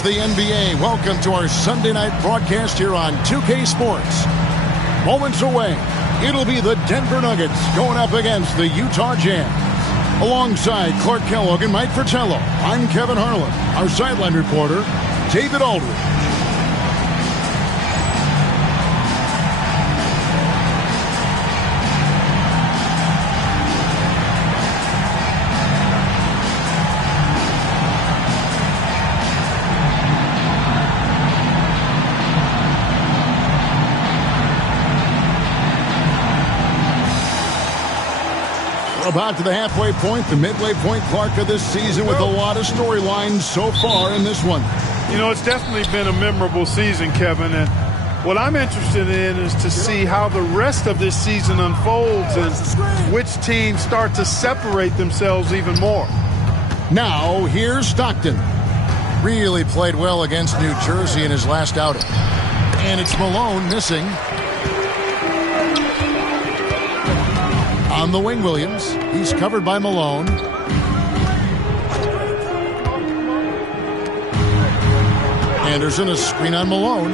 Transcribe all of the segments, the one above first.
It's the NBA. Welcome to our Sunday night broadcast here on 2K Sports. Moments away, it'll be the Denver Nuggets going up against the Utah Jazz. Alongside Clark Kellogg and Mike Fratello, I'm Kevin Harlan. Our sideline reporter, David Aldridge. About to the halfway point, the midway point, Clark, of this season with a lot of storylines so far in this one. You know, it's definitely been a memorable season, Kevin, and what I'm interested in is to see how the rest of this season unfolds and which teams start to separate themselves even more. Now, here's Stockton. Really played well against New Jersey in his last outing. And it's Malone missing. On the wing, Williams. He's covered by Malone. Anderson, a screen on Malone.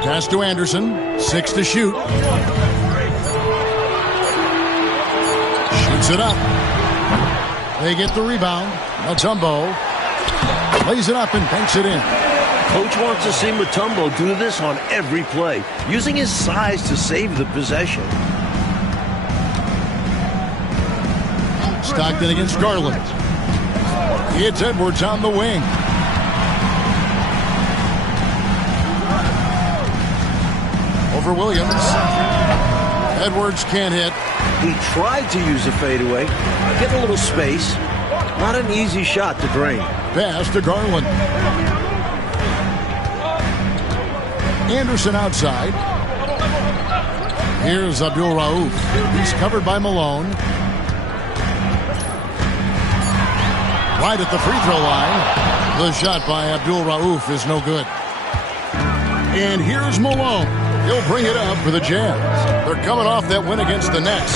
Pass to Anderson. 6 to shoot. Shoots it up. They get the rebound. Mutombo lays it up and banks it in. Coach wants to see Mutombo do this on every play, using his size to save the possession. Stockton against Garland. It's Edwards on the wing. Over Williams. Edwards can't hit. He tried to use a fadeaway, get a little space. Not an easy shot to drain. Pass to Garland. Anderson outside. Here's Abdul Rauf. He's covered by Malone. Right at the free throw line. The shot by Abdul Rauf is no good. And here's Malone. He'll bring it up for the Jazz. They're coming off that win against the Nets.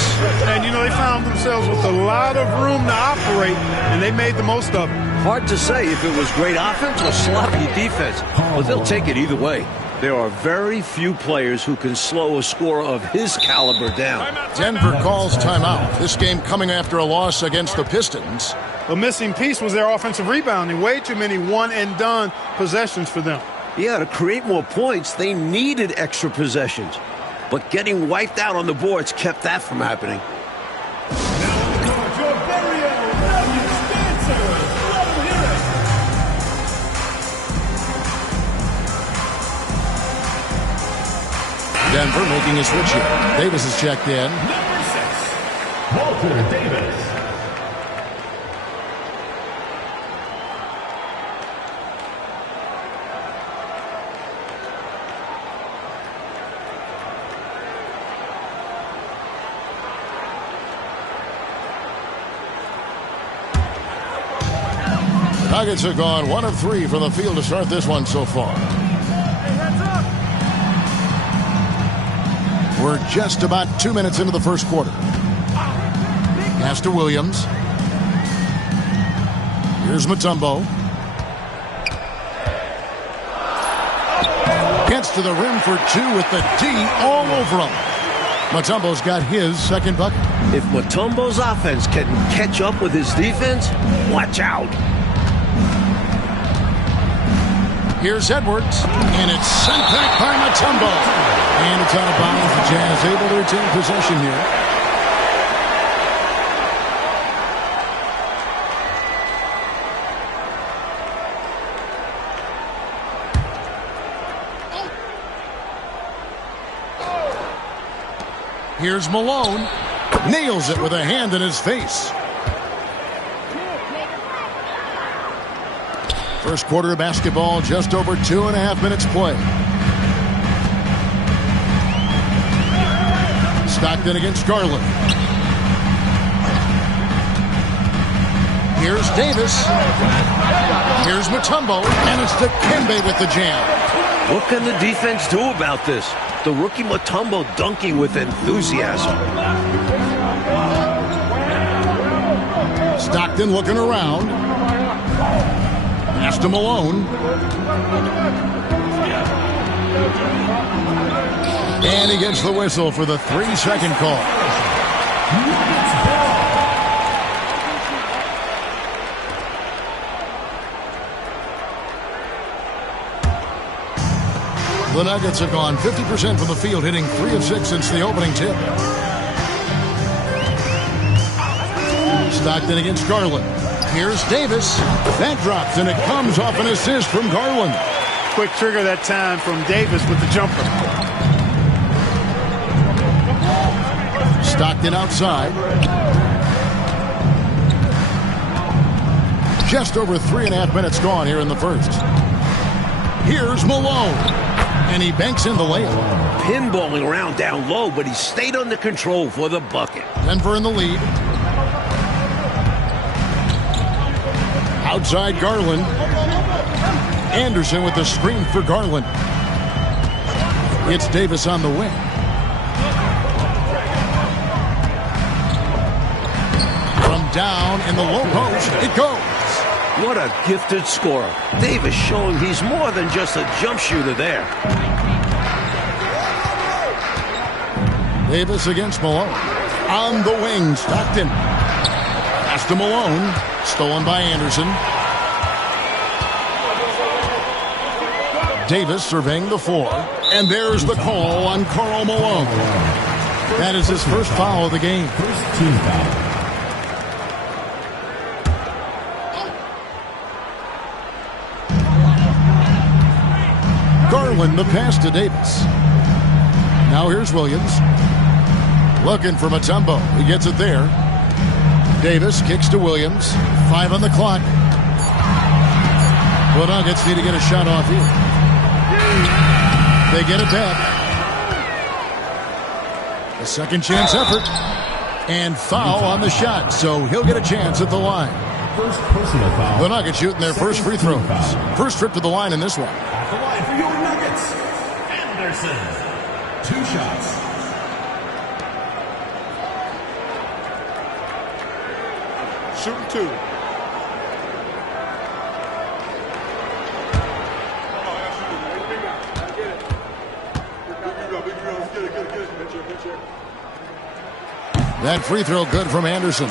And, you know, they found themselves with a lot of room to operate, and they made the most of it. Hard to say if it was great offense or sloppy defense, but they'll take it either way. There are very few players who can slow a scorer of his caliber down. Denver calls timeout. This game coming after a loss against the Pistons. A missing piece was their offensive rebounding. Way too many one-and-done possessions for them. Yeah, to create more points, they needed extra possessions. But getting wiped out on the boards kept that from happening. Denver making a switch here. Davis is checked in. Number 6, Walter Davis. Nuggets have gone 1 of 3 from the field to start this one so far. We're just about 2 minutes into the first quarter. Pass to Williams. Here's Mutombo. Gets to the rim for 2 with the D all over him. Mutombo's got his second bucket. If Mutombo's offense can catch up with his defense, watch out. Here's Edwards, and it's sent back by Mutombo. And it's out of bounds. The Jazz able to retain possession here. Here's Malone. Nails it with a hand in his face. First quarter of basketball, just over 2.5 minutes play. Stockton against Garland. Here's Davis. Here's Mutombo, and it's Dikembe with the jam. What can the defense do about this? The rookie Mutombo dunking with enthusiasm. Stockton looking around. Pass to Malone. And he gets the whistle for the 3-second call. The Nuggets have gone 50% from the field, hitting 3 of 6 since the opening tip. Stockton against Garland. Here's Davis. That drops, and it comes off an assist from Garland. Quick trigger that time from Davis with the jumper. Stockton outside. Just over 3.5 minutes gone here in the first. Here's Malone. And he banks in the layup. Pinballing around down low, but he stayed under control for the bucket. Denver in the lead. Outside Garland. Anderson with the screen for Garland. It's Davis on the wing. From down in the low post, it goes. What a gifted scorer. Davis showing he's more than just a jump shooter there. Davis against Malone. On the wing, Stockton. Pass to Malone. Stolen by Anderson. Davis surveying the floor. And there's the call on Karl Malone. That is his first foul of the game. First team foul. Garland, the pass to Davis. Now here's Williams. Looking for Mutombo. He gets it there. Davis kicks to Williams. 5 on the clock. The Nuggets need to get a shot off here. They get it back. A second chance effort. And foul on the shot. So he'll get a chance at the line. First personal foul. The Nuggets shooting their first free throws. First trip to the line in this one. At the line for your Nuggets, Anderson. 2 shots. Shooting 2. That free throw good from Anderson.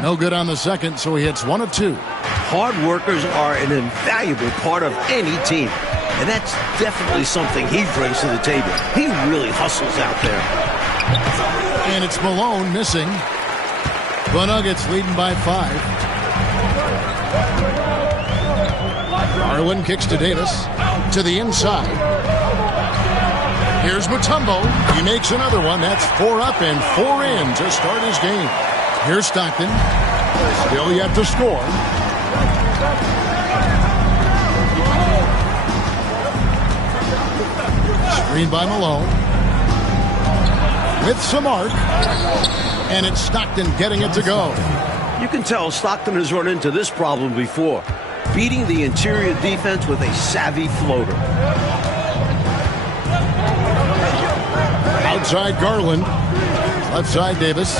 No good on the second, so he hits 1 of 2. Hard workers are an invaluable part of any team. And that's definitely something he brings to the table. He really hustles out there. And it's Malone missing. The Nuggets leading by 5. Garland kicks to Davis. To the inside. Here's Mutombo. He makes another one. That's 4 up and 4 in to start his game. Here's Stockton. Still yet to score. Screen by Malone. With some arc. And it's Stockton getting it to go. You can tell Stockton has run into this problem before. Beating the interior defense with a savvy floater. Outside Garland. Left side Davis.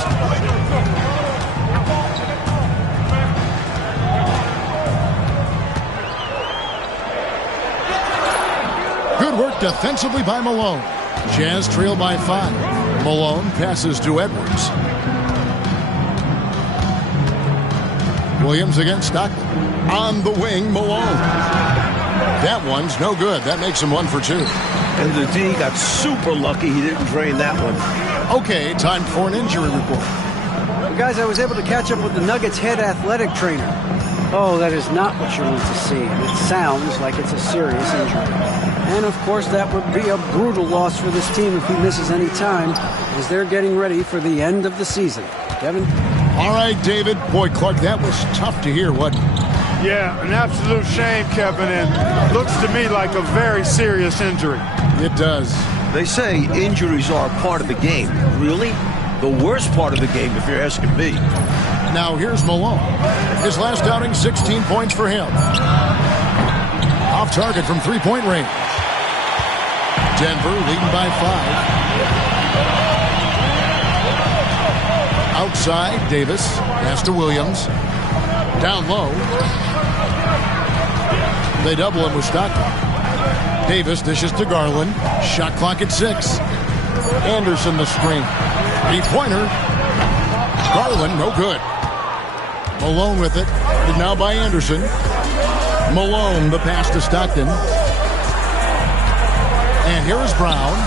Good work defensively by Malone. Jazz trail by 5. Malone passes to Edwards. Williams against Stockton. On the wing, Malone. That one's no good. That makes him 1 for 2. And the D got super lucky he didn't drain that one. Okay, time for an injury report. Well, guys, I was able to catch up with the Nuggets' head athletic trainer. Oh, that is not what you want to see. It sounds like it's a serious injury. And, of course, that would be a brutal loss for this team if he misses any time, as they're getting ready for the end of the season. Kevin? All right, David. Boy, Clark, that was tough to hear, wasn't it? Yeah, an absolute shame, Kevin, and looks to me like a very serious injury. It does. They say injuries are a part of the game. Really? The worst part of the game, if you're asking me. Now here's Malone. His last outing, 16 points for him. Off target from three-point range. Denver leading by 5. Outside, Davis. Pass to Williams. Down low. They double him with Stockton. Davis dishes to Garland. Shot clock at 6. Anderson the screen. 3-pointer. Garland, no good. Malone with it. And now by Anderson. Malone, the pass to Stockton. And here is Brown.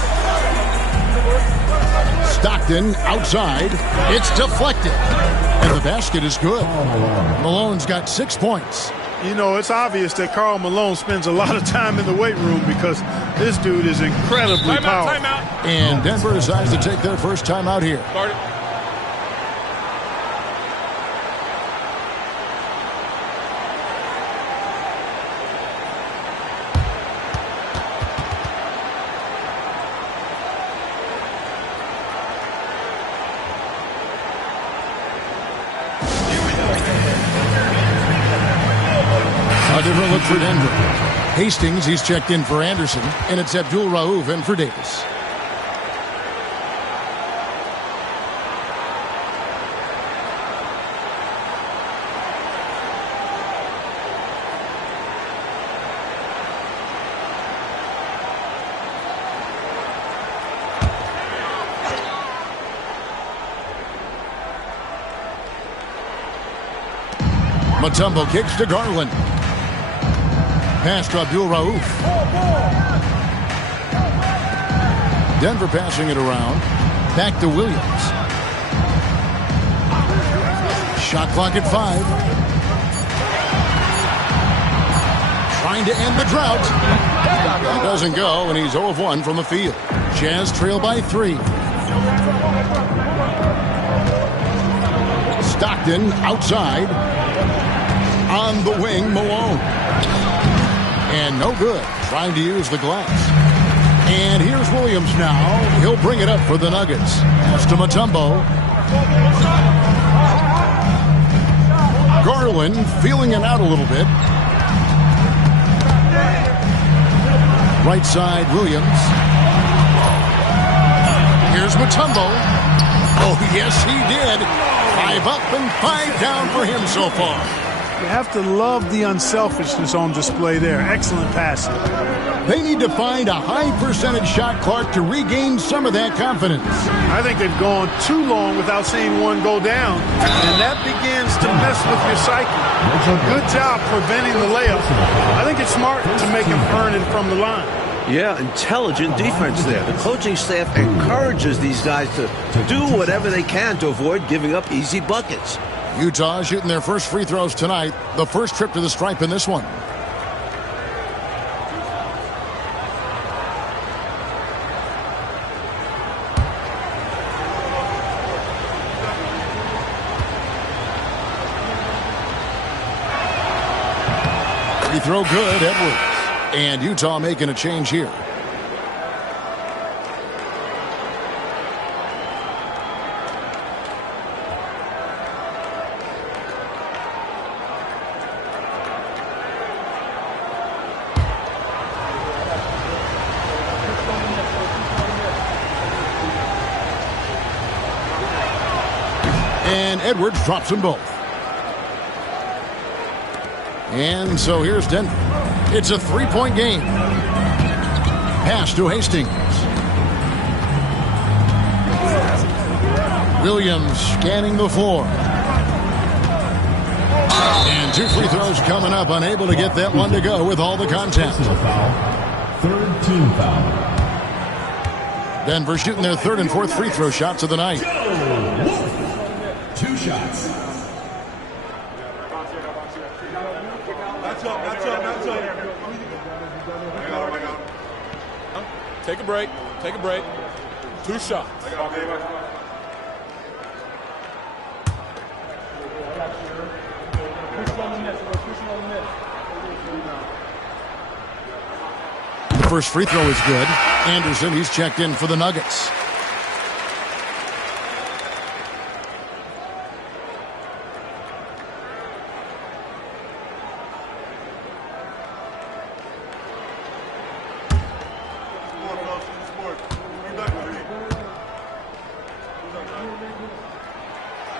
Stockton outside. It's deflected. And the basket is good. Malone's got 6 points. You know, it's obvious that Karl Malone spends a lot of time in the weight room because this dude is incredibly powerful. Timeout. And Denver decides to take their first timeout here. Start it. A different look for Denver. Hastings, he's checked in for Anderson, and it's Abdul Rauf in for Davis. Mutombo kicks to Garland. Pass to Abdul Rauf. Denver passing it around. Back to Williams. Shot clock at 5. Trying to end the drought. It doesn't go, and he's 0 of 1 from the field. Jazz trail by 3. Stockton outside. On the wing, Malone. And no good. Trying to use the glass. And here's Williams now. He'll bring it up for the Nuggets. Pass to Mutombo. Garland feeling it out a little bit. Right side, Williams. Here's Mutombo. Oh, yes, he did. 5 up and 5 down for him so far. You have to love the unselfishness on display there. Excellent passing. They need to find a high percentage shot, Clark, to regain some of that confidence. I think they've gone too long without seeing one go down, and that begins to mess with your psyche. Good job preventing the layup. I think it's smart to make him earn it from the line. Yeah, intelligent defense there. The coaching staff encourages these guys to do whatever they can to avoid giving up easy buckets. Utah shooting their first free throws tonight. The first trip to the stripe in this one. Free throw good, Edwards. And Utah making a change here. And Edwards drops them both. And so here's Denver. It's a 3-point game. Pass to Hastings. Williams scanning the floor. And 2 free throws coming up. Unable to get that one to go with all the contact. Third team foul. Denver shooting their 3rd and 4th free throw shots of the night. 2 shots. Take a break. Take a break. 2 shots. First free throw is good. Anderson, he's checked in for the Nuggets.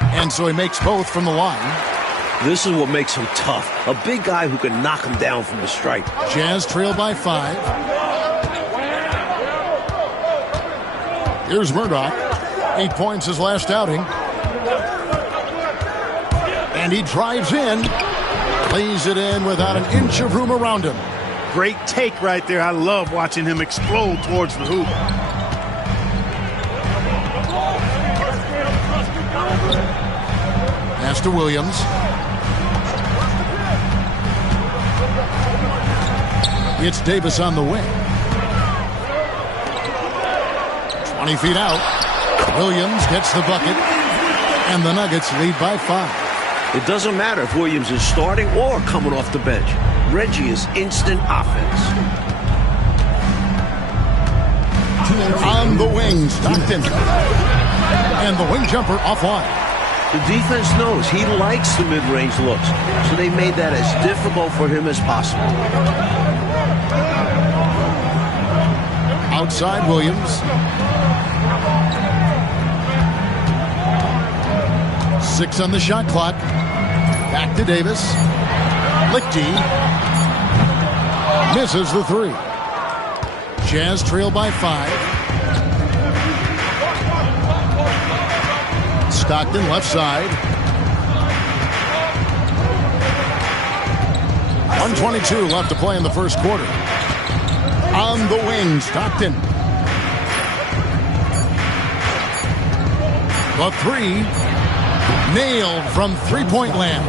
And so he makes both from the line. This is what makes him tough. A big guy who can knock him down from the stripe. Jazz trail by 5. Here's Murdoch. 8 points his last outing. And he drives in. Lays it in without an inch of room around him. Great take right there. I love watching him explode towards the hoop. Pass to Williams. It's Davis on the wing. 20 feet out. Williams gets the bucket. And the Nuggets lead by 5. It doesn't matter if Williams is starting or coming off the bench. Reggie is instant offense. On the wing, Stockton. And the wing jumper offline. The defense knows he likes the mid-range looks, so they made that as difficult for him as possible. Outside Williams. 6 on the shot clock. Back to Davis. Lichty misses the 3. Jazz trail by 5. Stockton left side. 1:22 left to play in the first quarter. On the wing, Stockton. The 3. Nailed from three-point land.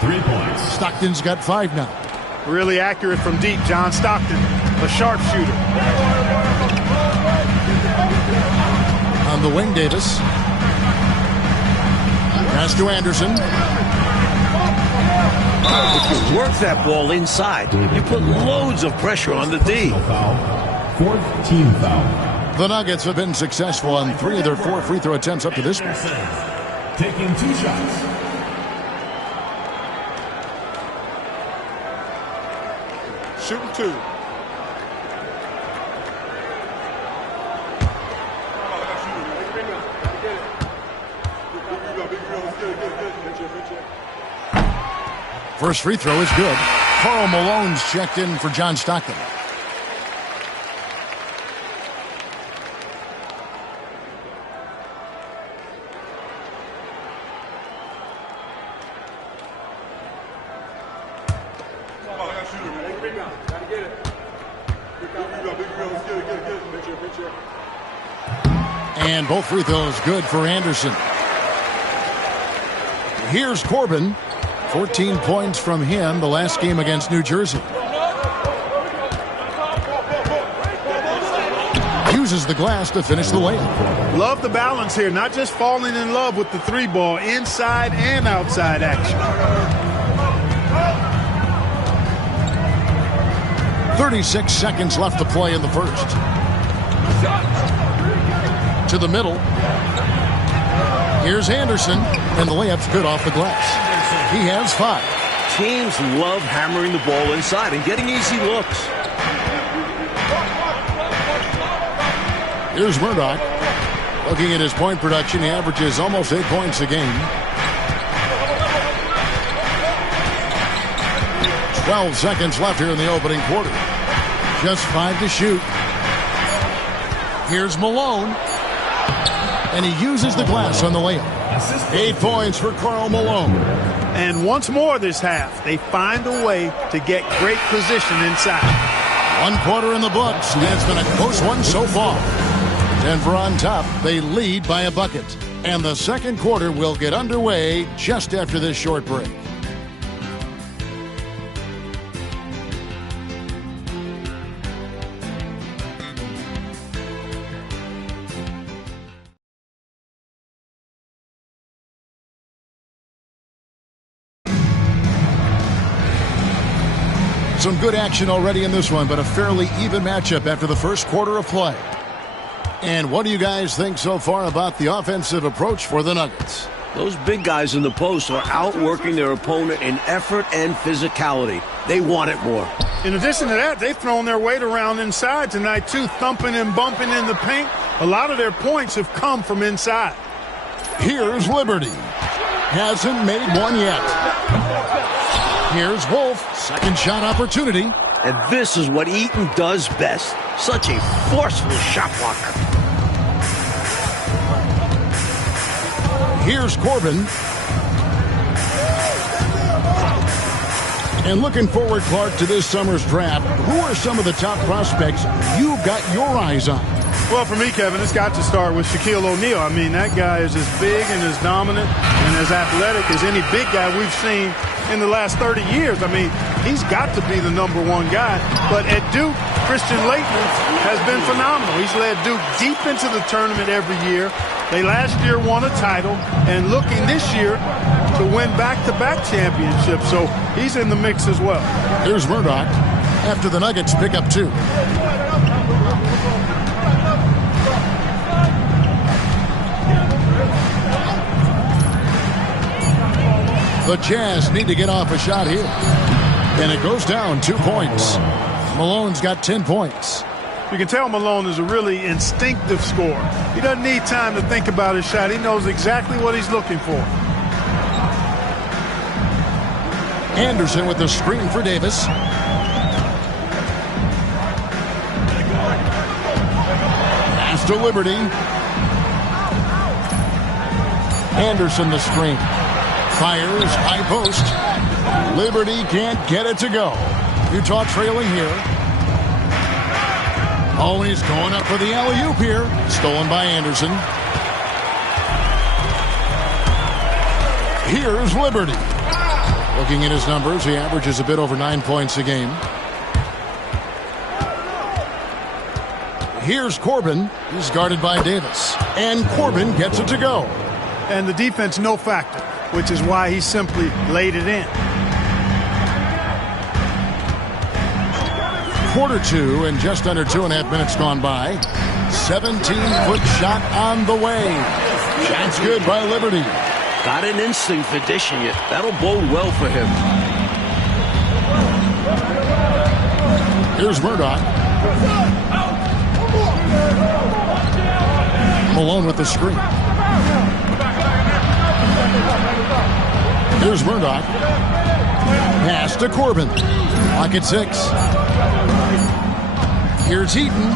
3 points. Stockton's got 5 now. Really accurate from deep, John Stockton, a sharpshooter. On the wing, Davis. Pass to Anderson. If you work that ball inside, you put loads of pressure on the D. Fourth team foul. The Nuggets have been successful on 3 of their 4 free throw attempts up to this point. Taking 2 shots. Shooting 2. First free throw is good. Karl Malone's checked in for John Stockton. And both free throws good for Anderson. Here's Corbin. 14 points from him the last game against New Jersey. Uses the glass to finish the layup. Love the balance here, not just falling in love with the 3 ball, inside and outside action. 36 seconds left to play in the first. To the middle. Here's Anderson, and the layup's good off the glass. He has 5. Teams love hammering the ball inside and getting easy looks. Here's Murdoch. Looking at his point production, he averages almost 8 points a game. 12 seconds left here in the opening quarter. Just 5 to shoot. Here's Malone. And he uses the glass on the layup. 8 points for Karl Malone. And once more this half, they find a way to get great position inside. 1 quarter in the books, and it's been a close one so far. Denver on top. They lead by a bucket. And the second quarter will get underway just after this short break. Some good action already in this one, but a fairly even matchup after the first quarter of play. And what do you guys think so far about the offensive approach for the Nuggets? Those big guys in the post are outworking their opponent in effort and physicality. They want it more. In addition to that, they've thrown their weight around inside tonight, too, thumping and bumping in the paint. A lot of their points have come from inside. Here's Liberty. Hasn't made one yet. Here's Wolf. Second shot opportunity. And this is what Eaton does best. Such a forceful shot blocker. Here's Corbin. And looking forward, Clark, to this summer's draft, who are some of the top prospects you've got your eyes on? Well, for me, Kevin, it's got to start with Shaquille O'Neal. I mean, that guy is as big and as dominant and as athletic as any big guy we've seen in the last 30 years. I mean, he's got to be the #1 guy. But at Duke, Christian Laettner has been phenomenal. He's led Duke deep into the tournament every year. They last year won a title and looking this year to win back-to-back championships. So he's in the mix as well. Here's Murdoch after the Nuggets pick up 2. The Jazz need to get off a shot here. And it goes down 2 points. Malone's got 10 points. You can tell Malone is a really instinctive scorer. He doesn't need time to think about his shot. He knows exactly what he's looking for. Anderson with the screen for Davis. Pass to Liberty. Anderson the screen. Fires, high post. Liberty can't get it to go. Utah trailing here. Oh, he's going up for the alley-oop here. Stolen by Anderson. Here's Liberty. Looking at his numbers, he averages a bit over 9 points a game. Here's Corbin. He's guarded by Davis. And Corbin gets it to go. And the defense, no factor, which is why he simply laid it in. Quarter 2 and just under 2.5 minutes gone by. 17-foot shot on the way. Shot's good by Liberty. Got an instinct for dishing it. That'll bode well for him. Here's Murdoch. Malone with the screen. Here's Murdoch. Pass to Corbin. Lock at 6. Here's Eaton.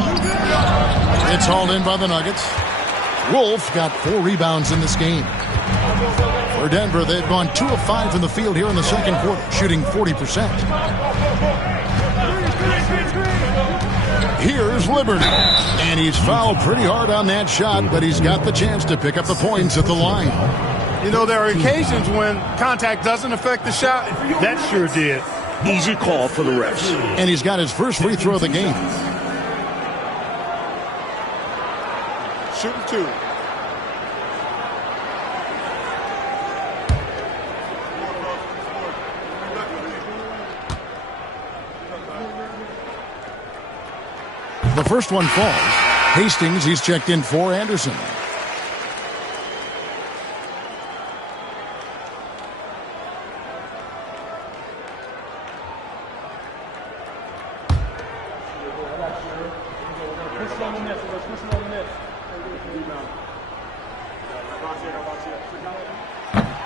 It's hauled in by the Nuggets. Wolf got 4 rebounds in this game. For Denver, they've gone 2 of 5 from the field here in the second quarter, shooting 40%. Here's Liberty. And he's fouled pretty hard on that shot, but he's got the chance to pick up the points at the line. You know, there are occasions when contact doesn't affect the shot. That sure did. Easy call for the refs. And he's got his first free throw of the game. Shooting 2. The first one falls. Hastings, he's checked in for Anderson.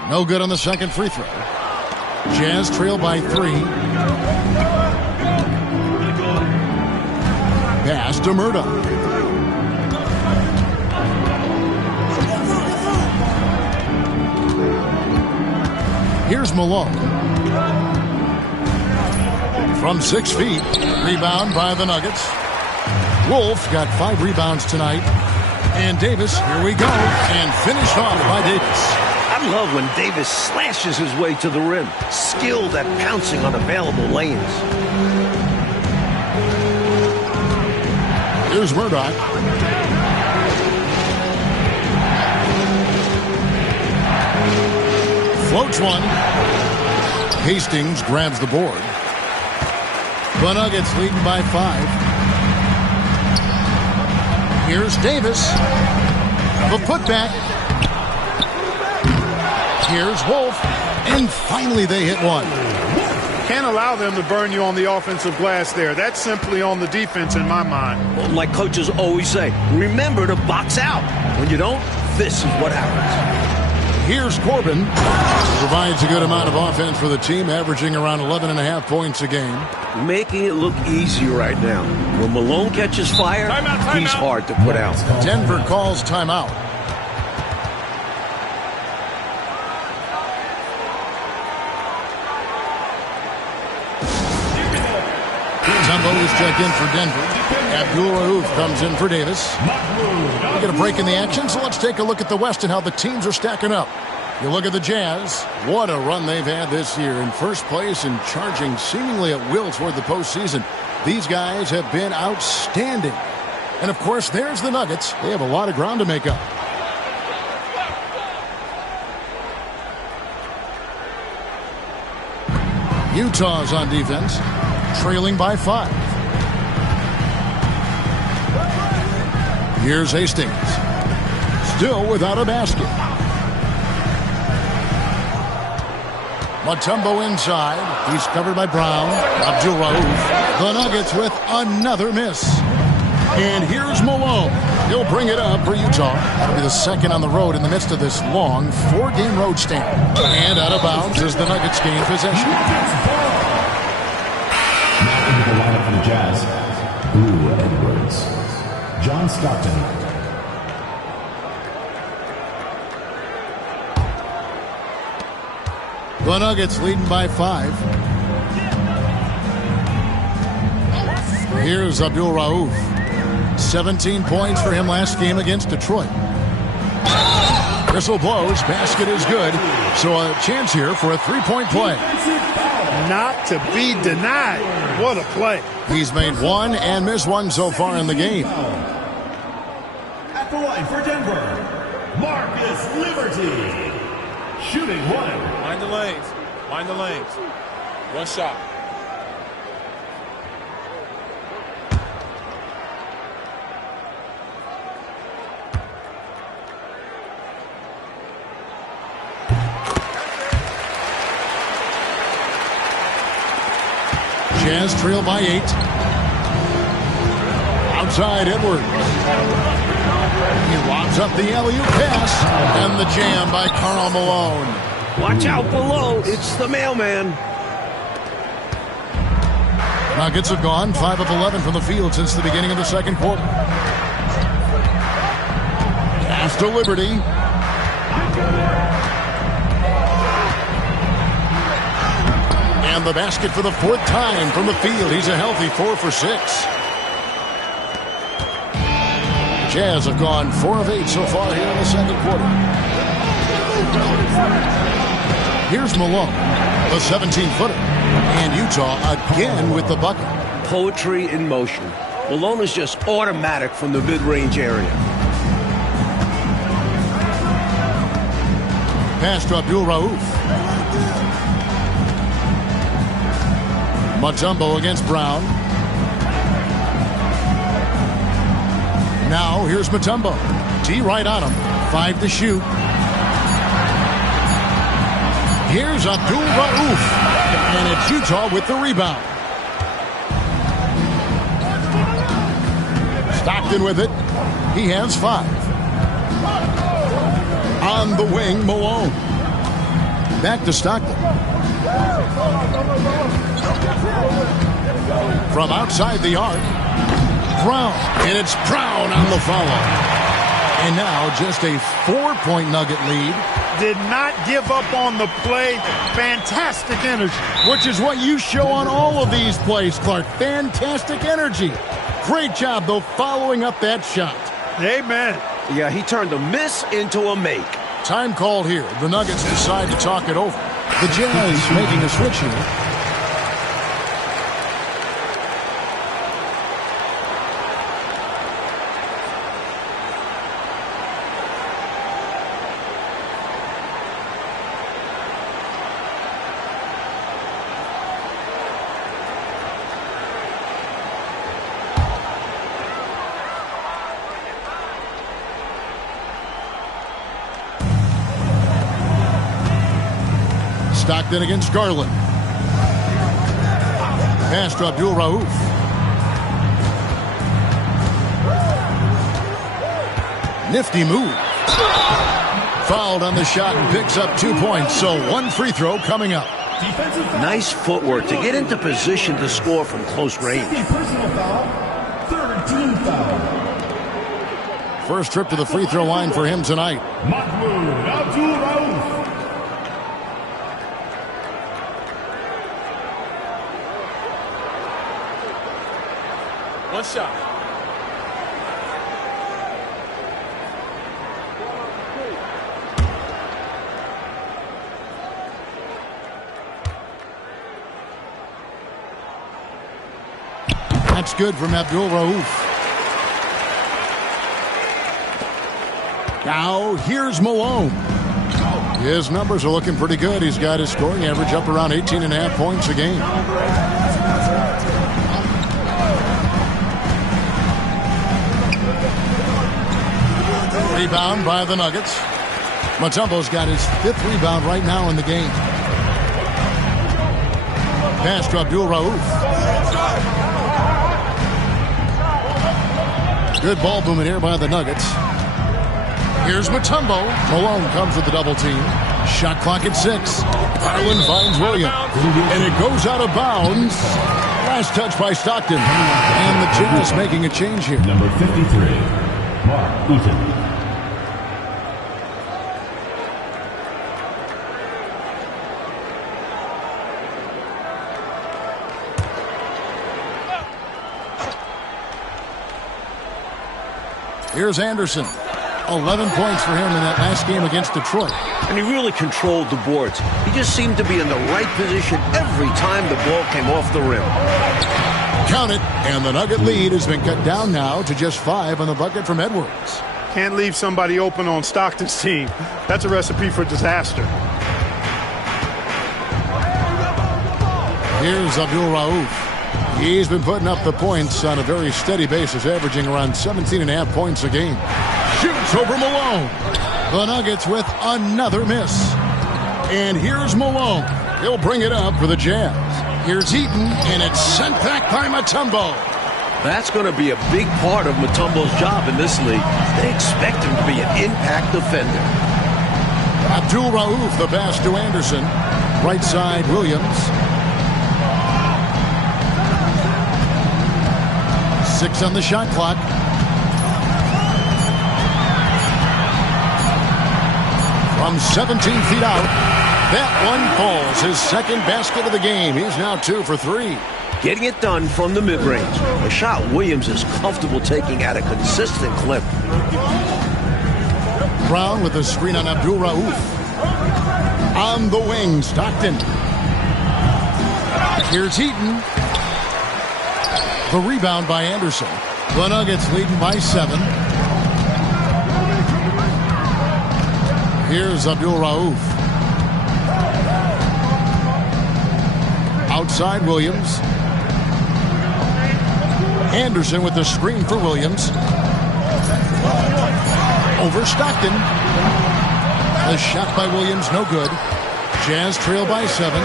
No good on the second free throw. Jazz trail by 3. Pass to Murdoch. Here's Malone. From 6 feet. Rebound by the Nuggets. Wolf got 5 rebounds tonight. And Davis, here we go. And finished off by Davis. I love when Davis slashes his way to the rim. Skilled at pouncing on available lanes. Here's Murdoch. Floats one. Hastings grabs the board. The Nuggets leading by 5. Here's Davis. The putback. Here's Wolf. And finally they hit one. Can't allow them to burn you on the offensive glass there. That's simply on the defense in my mind. Well, like coaches always say, remember to box out. When you don't, this is what happens. Here's Corbin. Provides a good amount of offense for the team, averaging around 11.5 points a game. Making it look easy right now. When Malone catches fire, he's hard to put out. Denver calls timeout. Mutombo is checked in for Denver. Abdul-Rauf comes in for Davis. We get a break in the action, so let's take a look at the West and how the teams are stacking up. You look at the Jazz. What a run they've had this year. In first place and charging seemingly at will toward the postseason. These guys have been outstanding. And, of course, there's the Nuggets. They have a lot of ground to make up. Utah's on defense, trailing by 5. Here's Hastings. Still without a basket. Mutombo inside. He's covered by Brown. Abdul-Rauf. The Nuggets with another miss. And here's Malone. He'll bring it up for Utah. That'll be the second on the road in the midst of this long 4-game road stand. And out of bounds as the Nuggets gain possession. Now into the lineup for the Jazz, Blue Edwards, John Stockton. The Nuggets leading by 5. Here's Abdul-Rauf. 17 points for him last game against Detroit. Whistle blows. Basket is good. So a chance here for a 3-point play. Not to be denied. What a play. He's made one and missed one so far in the game. At the line for Denver, Marcus Liberty. Shooting 1. Mind the lanes. Mind the lanes. One shot. Jazz trail by 8. Outside Edwards. He lobs up the alley-oop pass. And the jam by Karl Malone. Watch out below. It's the mailman. Nuggets have gone 5 of 11 from the field since the beginning of the second quarter. Pass to Liberty. And the basket for the 4th time from the field. He's a healthy 4 for 6. Jazz have gone 4 of 8 so far here in the second quarter. Here's Malone, the 17-footer. And Utah again with the bucket. Poetry in motion. Malone is just automatic from the mid-range area. Pass to Abdul-Rauf. Mutombo against Brown. Now here's Mutombo. T right on him. 5 to shoot. Here's Abdul-Rauf. And it's Utah with the rebound. Stockton with it. He has 5. On the wing, Malone. Back to Stockton. From outside the arc, Brown. And it's Brown on the follow. And now just a 4-point Nugget lead. Did not give up on the play. Fantastic energy. Which is what you show on all of these plays, Clark. Fantastic energy. Great job, though, following up that shot. Amen. Yeah, he turned a miss into a make. Time called here. The Nuggets decide to talk it over. The Jazz making a switch here. Stockton against Garland. Pass to Abdul Rauf. Nifty move. Fouled on the shot and picks up 2 points. So one free throw coming up. Nice footwork to get into position to score from close range. Personal foul. 13 foul. First trip to the free throw line for him tonight. Mahmoud Abdul Rauf. One shot. That's good from Abdul Rauf. Now, here's Malone. His numbers are looking pretty good. He's got his scoring average up around 18.5 points a game. Rebound by the Nuggets. Mutombo's got his 5th rebound right now in the game. Pass to Abdul Rauf. Good ball movement here by the Nuggets. Here's Mutombo. Malone comes with the double team. Shot clock at 6. Garland finds Williams. And it goes out of bounds. Last touch by Stockton. And the Jazz making a change here. Number 53, Mark Eaton. Here's Anderson. 11 points for him in that last game against Detroit. And he really controlled the boards. He just seemed to be in the right position every time the ball came off the rim. Count it, and the Nugget lead has been cut down now to just 5 on the bucket from Edwards. Can't leave somebody open on Stockton's team. That's a recipe for disaster. Here's Abdul Rauf. He's been putting up the points on a very steady basis, averaging around 17.5 points a game. Shoots over Malone. The Nuggets with another miss. And here's Malone. He'll bring it up for the Jazz. Here's Eaton, and it's sent back by Mutombo. That's going to be a big part of Mutombo's job in this league. They expect him to be an impact defender. Abdul Rauf, the pass to Anderson. Right side, Williams. 6 on the shot clock. From 17 feet out, that one falls. His second basket of the game. He's now 2 for 3. Getting it done from the mid-range. A shot Williams is comfortable taking at a consistent clip. Brown with the screen on Abdul Rauf. On the wing, Stockton. Here's Eaton. The rebound by Anderson. The Nuggets leading by 7. Here's Abdul Rauf. Outside Williams. Anderson with the screen for Williams. Over Stockton. The shot by Williams, no good. Jazz trail by 7.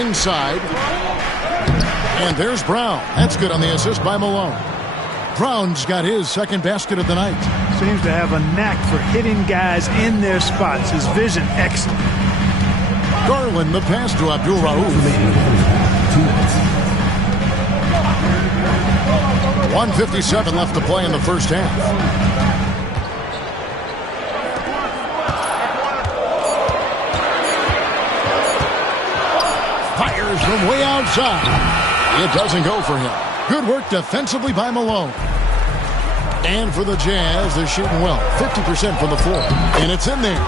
Inside. And there's Brown. That's good on the assist by Malone. Brown's got his second basket of the night. Seems to have a knack for hitting guys in their spots. His vision, excellent. Garland, the pass to Abdul Rauf. 1:57 left to play in the first half. Fires from way outside. It doesn't go for him. Good work defensively by Malone. And for the Jazz, they're shooting well. 50% from the floor. And it's in there.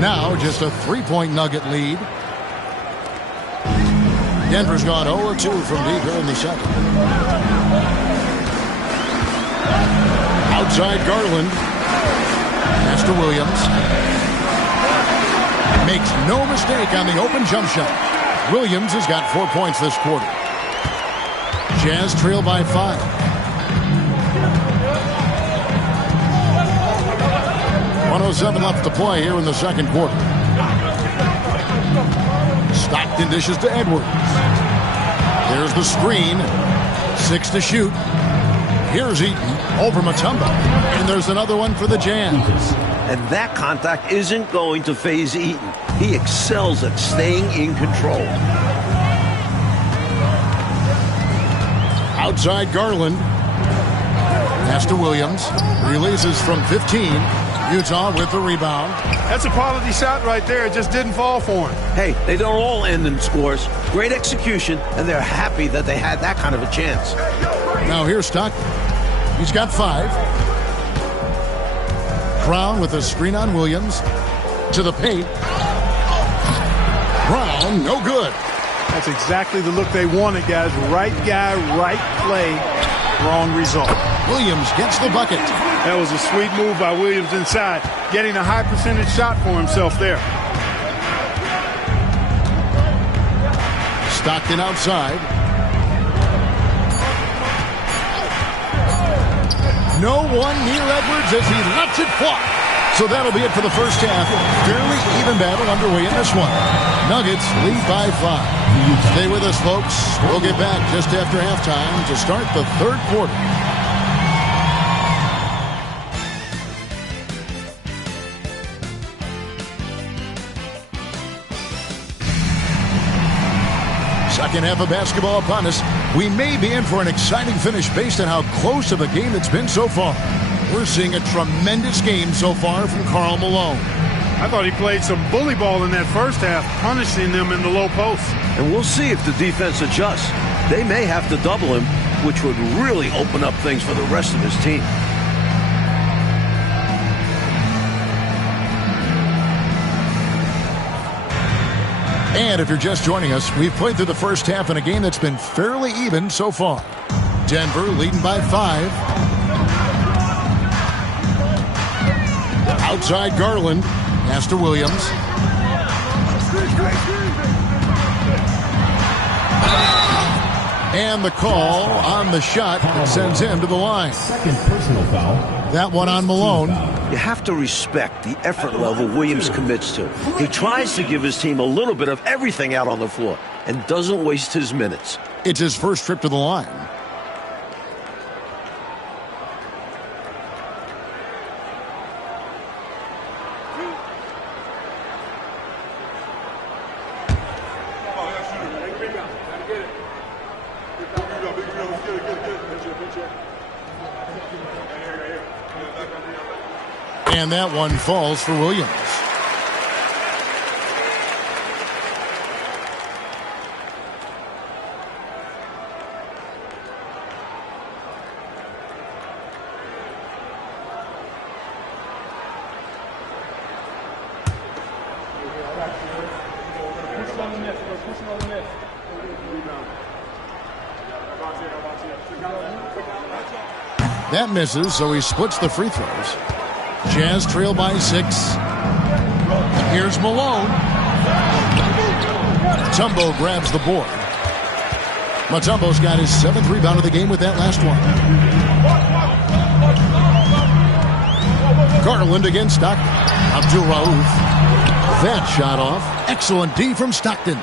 Now just a 3-point Nugget lead. Denver's gone 0-2 from deep here in the second. Outside Garland. Pass to Williams. Makes no mistake on the open jump shot. Williams has got 4 points this quarter. Jazz trail by 5. 1:07 left to play here in the second quarter. Stockton dishes to Edwards. There's the screen. 6 to shoot. Here's Eaton over Mutombo. And there's another one for the Jazz. And that contact isn't going to phase Eaton. He excels at staying in control. Outside Garland. Pass to Williams. Releases from 15. Utah with the rebound. That's a quality shot right there. It just didn't fall for him. Hey, they don't all end in scores. Great execution, and they're happy that they had that kind of a chance. Now here's Stockton. He's got 5. Brown with a screen on Williams. To the paint. Brown, no good. That's exactly the look they wanted, guys. Right guy, right play, wrong result. Williams gets the bucket. That was a sweet move by Williams inside, getting a high percentage shot for himself there. Stockton outside. No one near Edwards as he lets it fly. So that'll be it for the first half. Fairly even battle underway in this one. Nuggets lead by 5. Stay with us, folks. We'll get back just after halftime to start the third quarter. Second half of basketball upon us. We may be in for an exciting finish based on how close of a game it's been so far. We're seeing a tremendous game so far from Karl Malone. I thought he played some bully ball in that first half, punishing them in the low post. And we'll see if the defense adjusts. They may have to double him, which would really open up things for the rest of his team. And if you're just joining us, we've played through the first half in a game that's been fairly even so far. Denver leading by 5. Outside Garland. Pass to Williams. And the call on the shot that sends him to the line. Second personal foul. That one on Malone. You have to respect the effort level Williams commits to. He tries to give his team a little bit of everything out on the floor and doesn't waste his minutes. It's his first trip to the line. And that one falls for Williams. That misses, so he splits the free throws. Jazz trail by 6. And here's Malone. Mutombo grabs the board. Mutombo's got his 7th rebound of the game with that last one. Garland against Stockton. Abdul Rauf. That shot off. Excellent D from Stockton.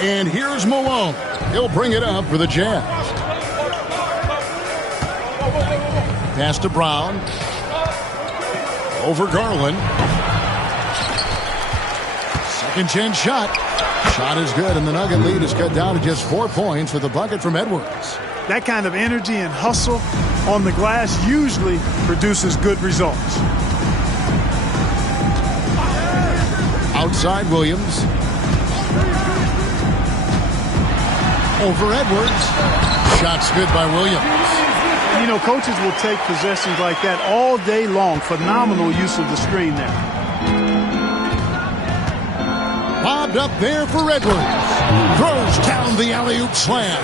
And here's Malone. He'll bring it up for the Jazz. Pass to Brown. Over Garland. Second chance shot. Shot is good, and the Nugget lead is cut down to just 4 points with a bucket from Edwards. That kind of energy and hustle on the glass usually produces good results. Outside Williams. Over Edwards. Shot's good by Williams. You know, coaches will take possessions like that all day long. Phenomenal use of the screen there. Bobbed up there for Edwards. Throws down the alley-oop slam.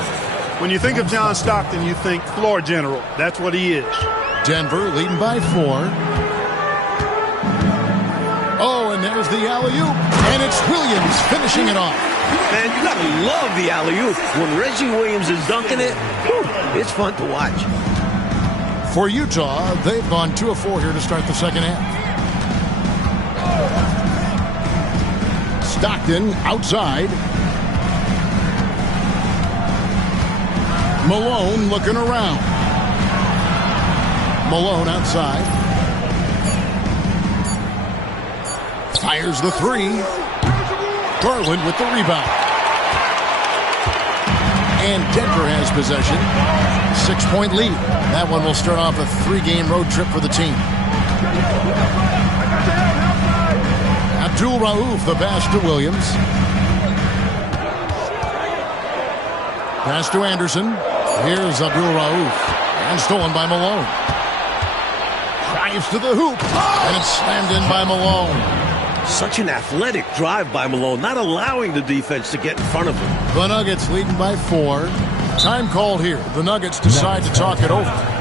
When you think of John Stockton, you think floor general. That's what he is. Denver leading by 4. Oh, and there's the alley-oop. And it's Williams finishing it off. Man, you gotta love the alley-oop. When Reggie Williams is dunking it, it's fun to watch. For Utah, they've gone 2 of 4 here to start the second half. Stockton outside. Malone looking around. Malone outside. Fires the three. Garland with the rebound. And Denver has possession. 6-point lead. That one will start off a 3-game road trip for the team. Abdul Rauf, the pass to Williams. Pass to Anderson. Here's Abdul Rauf. And stolen by Malone. Drives to the hoop. And it's slammed in by Malone. Such an athletic drive by Malone, not allowing the defense to get in front of him. The Nuggets leading by 4. Time called here. The Nuggets decide to talk it over.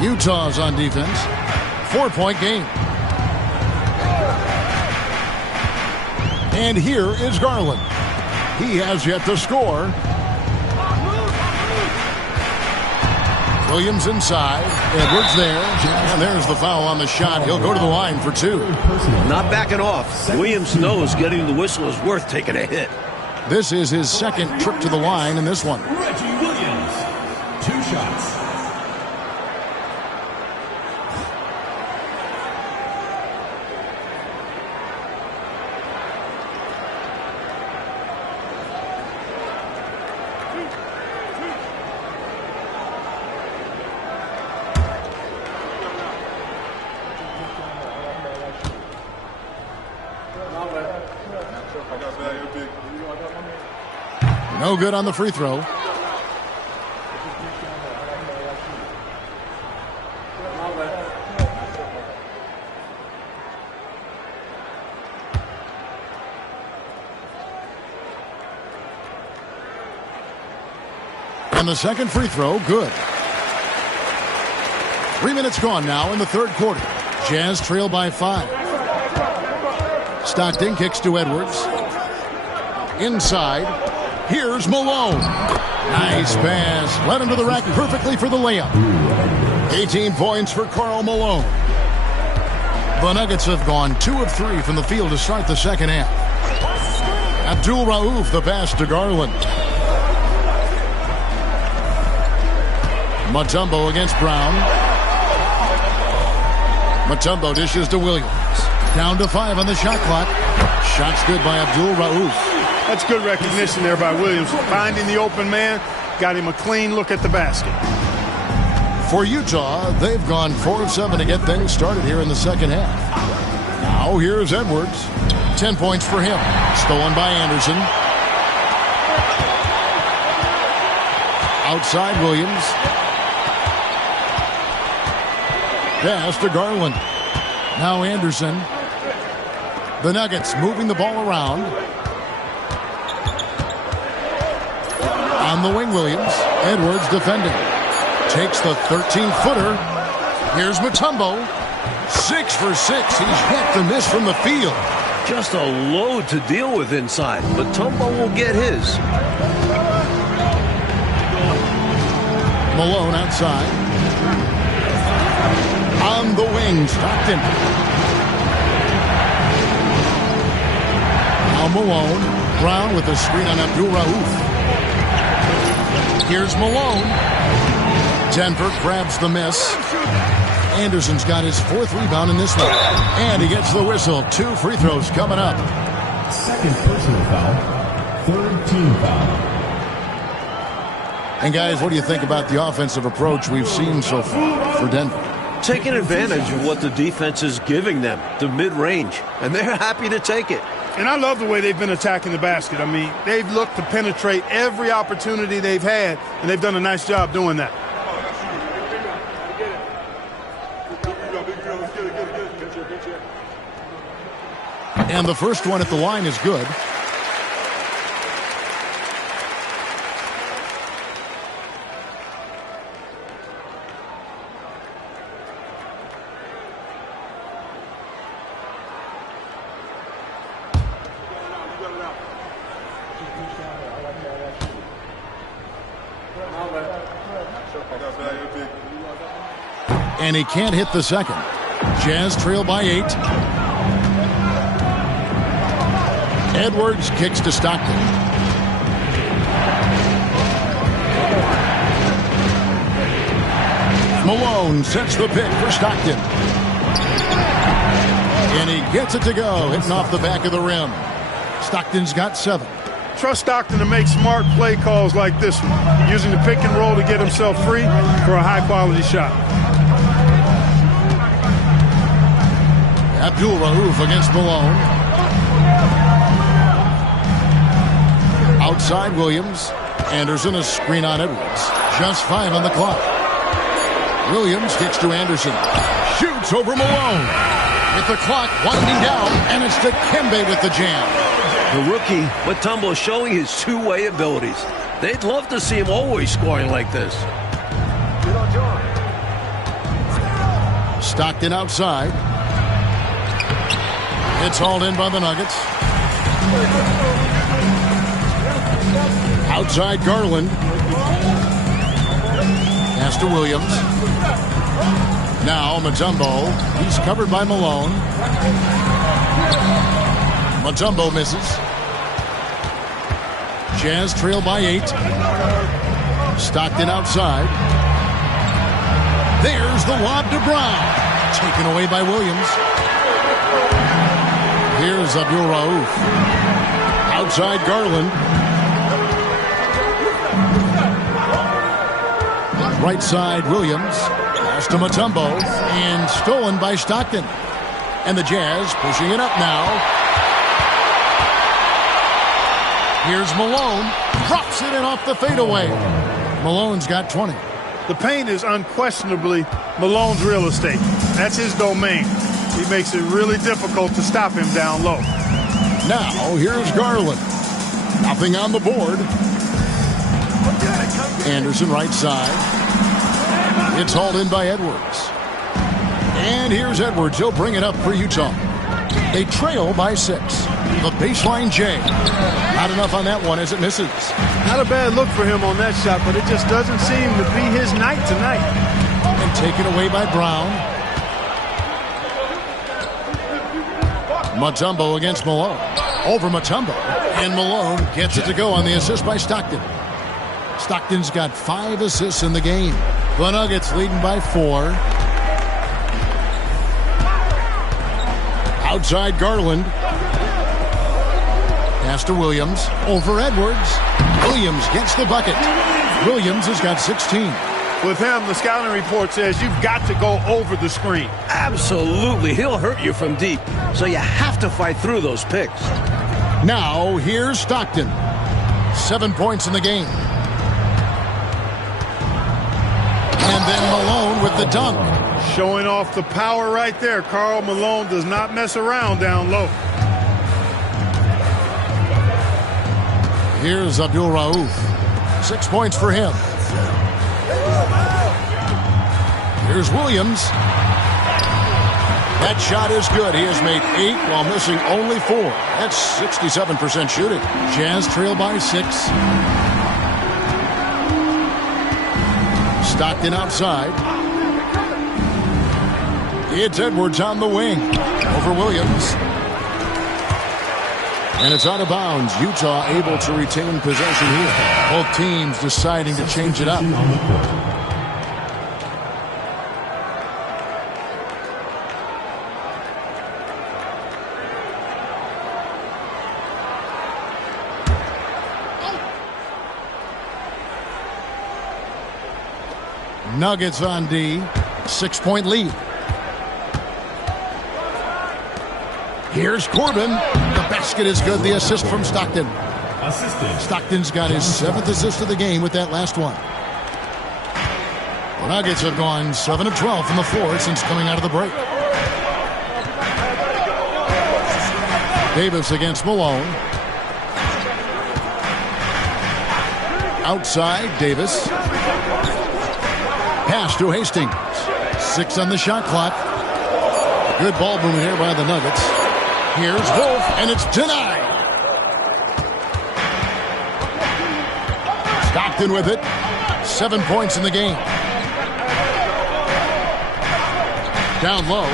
Utah's on defense. 4-point game. And here is Garland. He has yet to score. Williams inside. Edwards there. And there's the foul on the shot. He'll go to the line for 2. Not backing off. Williams knows getting the whistle is worth taking a hit. This is his second trip to the line in this one. Reggie Williams, 2 shots. No good on the free throw. And the second free throw, good. 3 minutes gone now in the third quarter. Jazz trail by 5. Stockton kicks to Edwards. Inside. Here's Malone. Nice pass. Led him to the rack perfectly for the layup. 18 points for Karl Malone. The Nuggets have gone 2 of 3 from the field to start the second half. Abdul Rauf, the pass to Garland. Mutombo against Brown. Mutombo dishes to Williams. Down to 5 on the shot clock. Shot's good by Abdul Rauf. That's good recognition there by Williams. Finding the open man, got him a clean look at the basket. For Utah, they've gone 4 of 7 to get things started here in the second half. Now here's Edwards. 10 points for him. Stolen by Anderson. Outside Williams. Pass to Garland. Now Anderson. The Nuggets moving the ball around. On the wing, Williams. Edwards defending. Takes the 13-footer. Here's Mutombo. 6 for 6. He's yet to miss from the field. Just a load to deal with inside. Mutombo will get his. Malone outside. On the wing, Stockton. Now Malone. Brown with the screen on Abdul Rauf. Here's Malone. Denver grabs the miss. Anderson's got his 4th rebound in this one. And he gets the whistle. 2 free throws coming up. Second personal foul. 3rd team foul. And guys, what do you think about the offensive approach we've seen so far for Denver? Taking advantage of what the defense is giving them, the mid-range, and they're happy to take it. And I love the way they've been attacking the basket. I mean, they've looked to penetrate every opportunity they've had, and they've done a nice job doing that. And the first one at the line is good. And he can't hit the second. Jazz trail by 8. Edwards kicks to Stockton. Malone sets the pick for Stockton. And he gets it to go, hitting off the back of the rim. Stockton's got 7. Trust Stockton to make smart play calls like this one, using the pick and roll to get himself free for a high-quality shot. Abdul-Rauf against Malone. Outside Williams. Anderson a screen on Edwards. Just 5 on the clock. Williams kicks to Anderson. Shoots over Malone. With the clock winding down, and it's Dikembe with the jam. The rookie, Mutombo, showing his two-way abilities. They'd love to see him always scoring like this. Stockton outside. It's hauled in by the Nuggets. Outside Garland. Pass to Williams. Now Mutombo. He's covered by Malone. Mutombo misses. Jazz trail by 8. Stockton outside. There's the lob to Brown. Taken away by Williams. Here's Abdul-Rauf. Outside Garland. Right side Williams. Pass to Mutombo. And stolen by Stockton. And the Jazz pushing it up now. Here's Malone. Drops it in off the fadeaway. Malone's got 20. The paint is unquestionably Malone's real estate. That's his domain. He makes it really difficult to stop him down low. Now, here's Garland. Nothing on the board. Anderson right side. It's hauled in by Edwards. And here's Edwards. He'll bring it up for Utah. They trail by 6. The baseline J. Not enough on that one as it misses. Not a bad look for him on that shot, but it just doesn't seem to be his night tonight. And taken away by Brown. Mutombo against Malone. Over Mutombo. And Malone gets it to go on the assist by Stockton. Stockton's got 5 assists in the game. The Nuggets leading by 4. Outside Garland. Pass to Williams. Over Edwards. Williams gets the bucket. Williams has got 16. With him, the scouting report says you've got to go over the screen. Absolutely. He'll hurt you from deep. So you have to fight through those picks. Now, here's Stockton. 7 points in the game. And then Malone with the dunk. Showing off the power right there. Karl Malone does not mess around down low. Here's Abdul-Rauf. 6 points for him. Here's Williams. That shot is good. He has made 8 while missing only 4. That's 67% shooting. Jazz trail by 6. Stockton outside. It's Edwards on the wing. Over Williams. And it's out of bounds. Utah able to retain possession here. Both teams deciding to change it up. Nuggets on D. 6-point lead. Here's Corbin. The basket is good. The assist from Stockton. Stockton's got his 7th assist of the game with that last one. The Nuggets have gone 7 of 12 from the floor since coming out of the break. Davis against Malone. Outside, Davis. Pass to Hastings. 6 on the shot clock. Good ball movement here by the Nuggets. Here's Wolf, and it's denied. Stockton with it. 7 points in the game. Down low.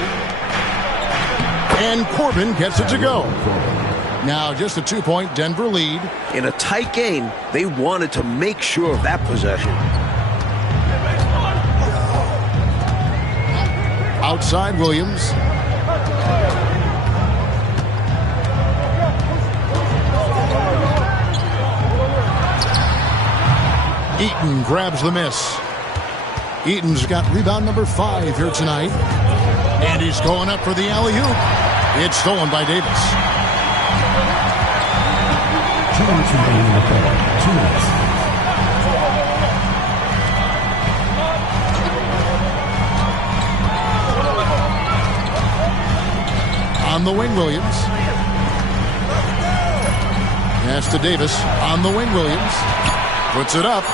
And Corbin gets it to go. Now just a 2-point Denver lead. In a tight game, they wanted to make sure of that possession. Outside Williams. Eaton grabs the miss. Eaton's got rebound number 5 here tonight. And he's going up for the alley-oop. It's stolen by Davis. 2 minutes remaining in the quarter. 2 minutes. On the wing, Williams. Pass to Davis. On the wing, Williams. Puts it up.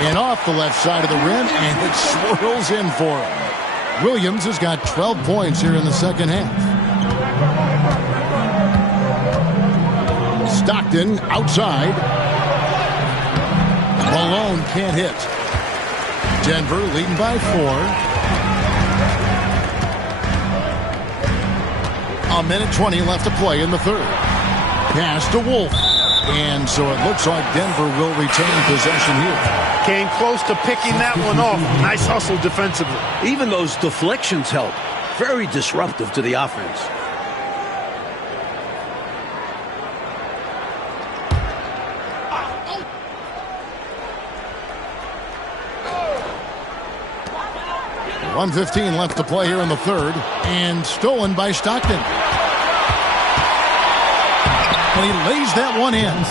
And off the left side of the rim, and it swirls in for him. Williams has got 12 points here in the second half. Stockton outside. Malone can't hit. Denver leading by 4. A minute 20 left to play in the third. Pass to Wolf. And so it looks like Denver will retain possession here. Came close to picking that one off. Nice hustle defensively. Even those deflections help. Very disruptive to the offense. .115 left to play here in the third. And stolen by Stockton. And he lays that one in.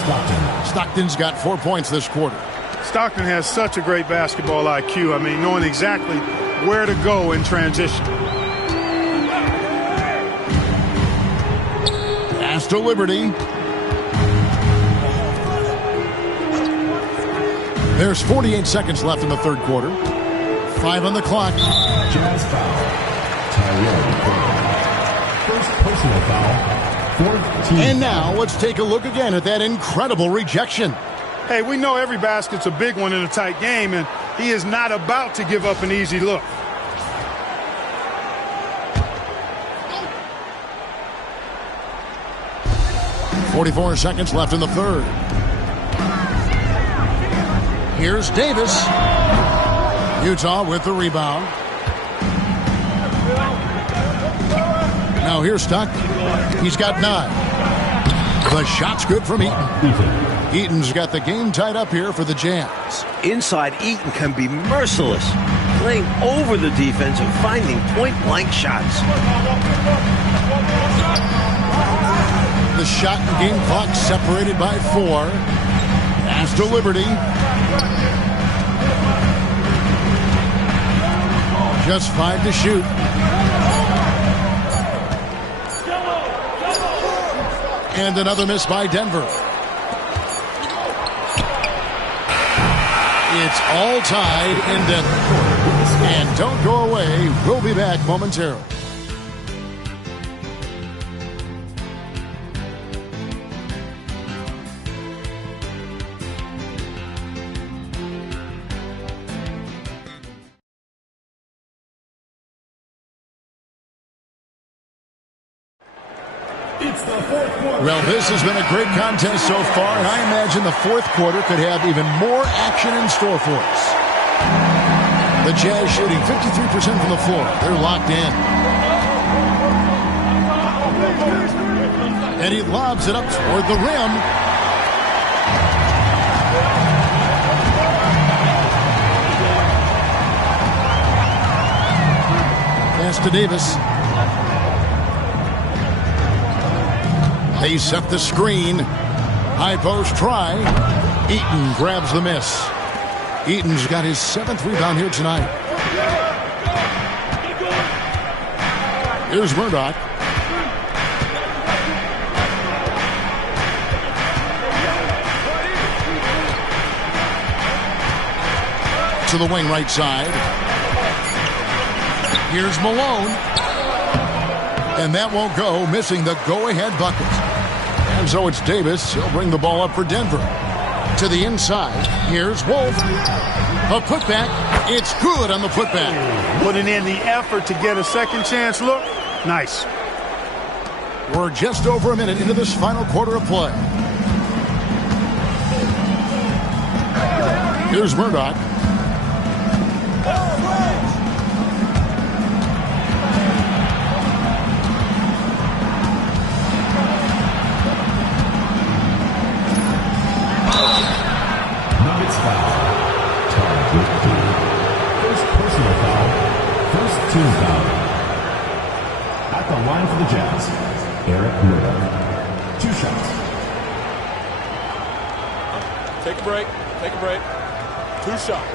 Stockton's got 4 points this quarter. Stockton has such a great basketball IQ. I mean, knowing exactly where to go in transition. Pass to Liberty. There's 48 seconds left in the third quarter. 5 on the clock. Jazz foul. Tyrone Corbin. First personal foul. Fourth team. And now let's take a look again at that incredible rejection. Hey, we know every basket's a big one in a tight game, and he is not about to give up an easy look. .44 seconds left in the third. Here's Davis. Utah with the rebound. Now here's Stockton. He's got 9. The shot's good from Eaton. Eaton's got the game tied up here for the Jazz. Inside, Eaton can be merciless, playing over the defense and finding point-blank shots. The shot and game clock separated by 4. Pass to Liberty. Just 5 to shoot. And another miss by Denver. It's all tied in Denver. And don't go away. We'll be back momentarily. Well, this has been a great contest so far, and I imagine the fourth quarter could have even more action in store for us. The Jazz shooting 53% from the floor. They're locked in. And he lobs it up toward the rim. Pass to Davis. They set the screen. High post try. Eaton grabs the miss. Eaton's got his 7th rebound here tonight. Here's Murdoch. To the wing right side. Here's Malone. And that won't go, missing the go-ahead bucket. And so it's Davis. He'll bring the ball up for Denver. To the inside. Here's Wolf. A putback. It's good on the putback. Putting in the effort to get a second chance look. Nice. We're just over a minute into this final quarter of play. Here's Murdoch. Nuggets foul. Target D. First personal foul. First team foul. At the line for the Jazz, Eric Murdoch. 2 shots. Take a break. Take a break. 2 shots.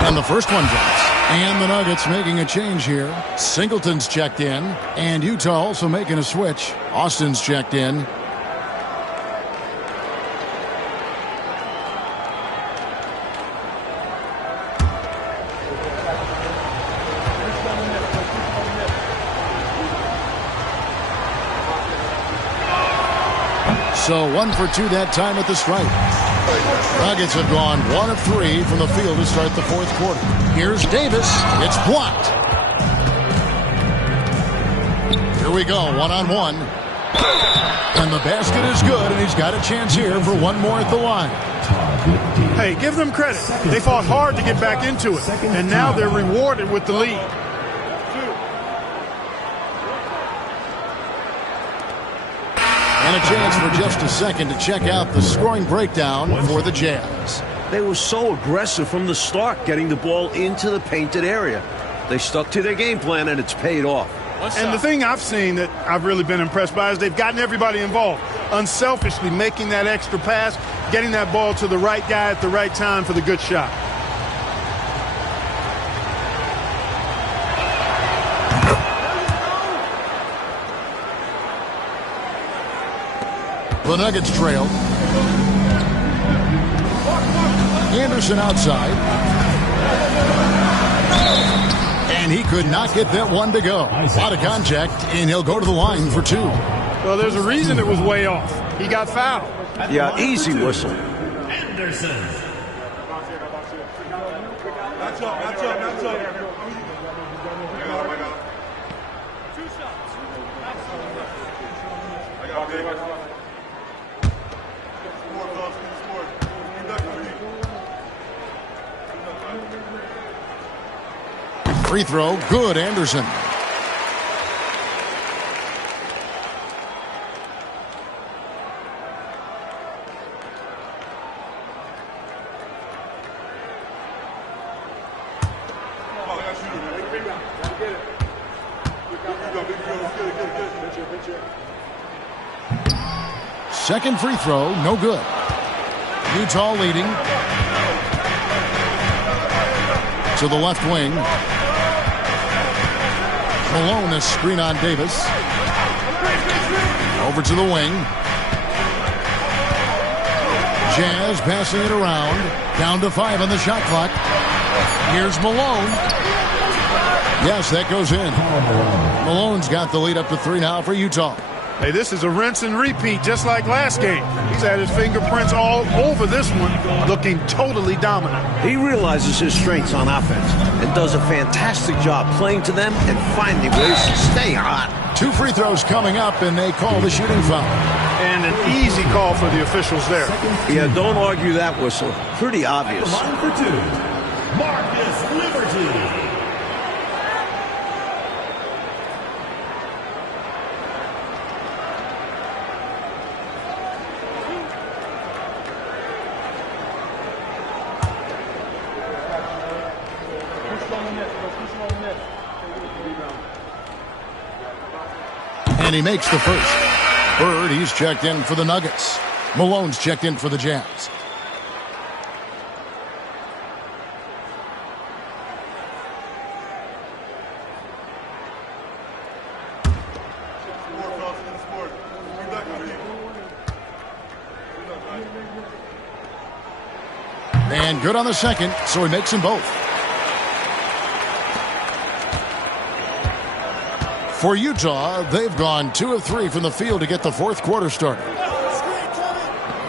And the first one drops. And the Nuggets making a change here. Singleton's checked in. And Utah also making a switch. Austin's checked in. So 1 for 2 that time at the stripe. Nuggets have gone 1 of 3 from the field to start the fourth quarter. Here's Davis. It's blocked. Here we go, 1-on-1. And the basket is good, and he's got a chance here for one more at the line. Hey, give them credit. They fought hard to get back into it, and now they're rewarded with the lead. And a chance for just a second to check out the scoring breakdown for the Jazz. They were so aggressive from the start, getting the ball into the painted area. They stuck to their game plan, and it's paid off. And the thing I've seen that I've really been impressed by is they've gotten everybody involved, unselfishly making that extra pass, getting that ball to the right guy at the right time for the good shot. The Nuggets trail. Anderson outside. And he could not get that one to go. Out of contact, and he'll go to the line for 2. Well, there's a reason it was way off. He got fouled. Yeah, easy whistle. Anderson. That's up. Free throw, good, Anderson. Second free throw, no good. Utah leading. To the left wing. Malone, a screen on Davis. Over to the wing. Jazz passing it around. Down to 5 on the shot clock. Here's Malone. Yes, that goes in. Malone's got the lead up to 3 now for Utah. Hey, this is a rinse and repeat just like last game. He's had his fingerprints all over this one, looking totally dominant. He realizes his strengths on offense and does a fantastic job playing to them and finding ways to stay hot. 2 free throws coming up, and they call the shooting foul. And an easy call for the officials there. Yeah, don't argue that whistle. Pretty obvious. Line for 2. Marcus Liberty. And he makes the first. Bird, he's checked in for the Nuggets. Malone's checked in for the Jazz. And good on the second, so he makes them both. For Utah, they've gone 2 of 3 from the field to get the fourth quarter started.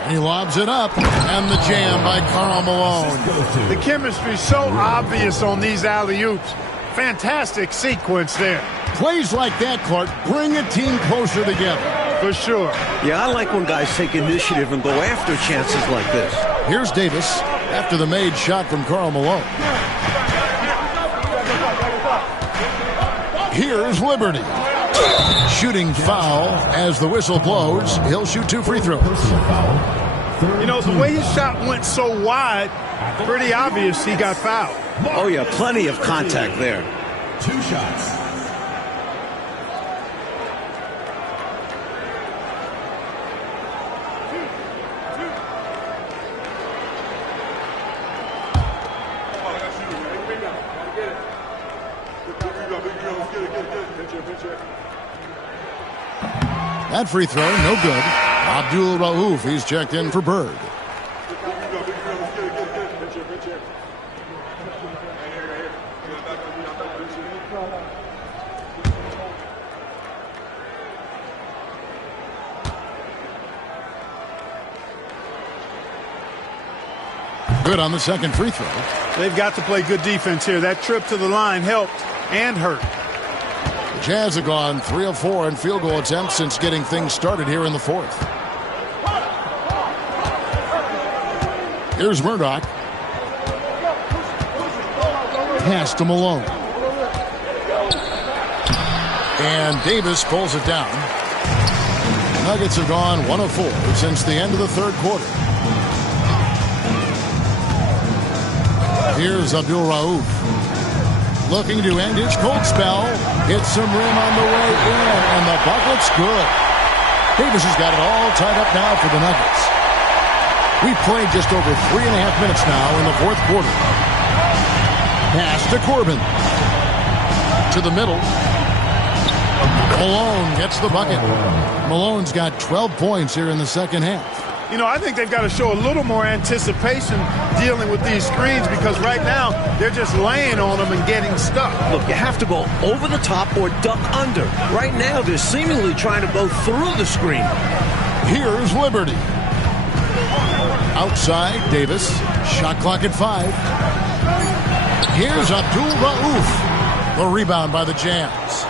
He lobs it up, and the jam by Karl Malone. The chemistry's so obvious on these alley-oops. Fantastic sequence there. Plays like that, Clark, bring a team closer together. For sure. Yeah, I like when guys take initiative and go after chances like this. Here's Davis after the made shot from Karl Malone. Here's Liberty. Shooting foul as the whistle blows. He'll shoot 2 free throws. You know, the way his shot went so wide, pretty obvious he got fouled. Oh, yeah, plenty of contact there. 2 shots. That free throw, no good. Abdul Rauf, he's checked in for Bird. Good on the second free throw. They've got to play good defense here. That trip to the line helped and hurt. The Jazz have gone 3 of 4 in field goal attempts since getting things started here in the fourth. Here's Murdoch. Pass to Malone. And Davis pulls it down. Nuggets have gone 1 of 4 since the end of the third quarter. Here's Abdul Rauf. Looking to end his cold spell. Hits some rim on the way in, and the bucket's good. Davis has got it all tied up now for the Nuggets. We've played just over 3.5 minutes now in the fourth quarter. Pass to Corbin. To the middle. Malone gets the bucket. Malone's got 12 points here in the second half. You know, I think they've got to show a little more anticipation dealing with these screens because right now they're just laying on them and getting stuck. Look, you have to go over the top or duck under. Right now, they're seemingly trying to go through the screen. Here's Liberty. Outside, Davis. Shot clock at 5. Here's Abdul Rauf. The rebound by the Jazz.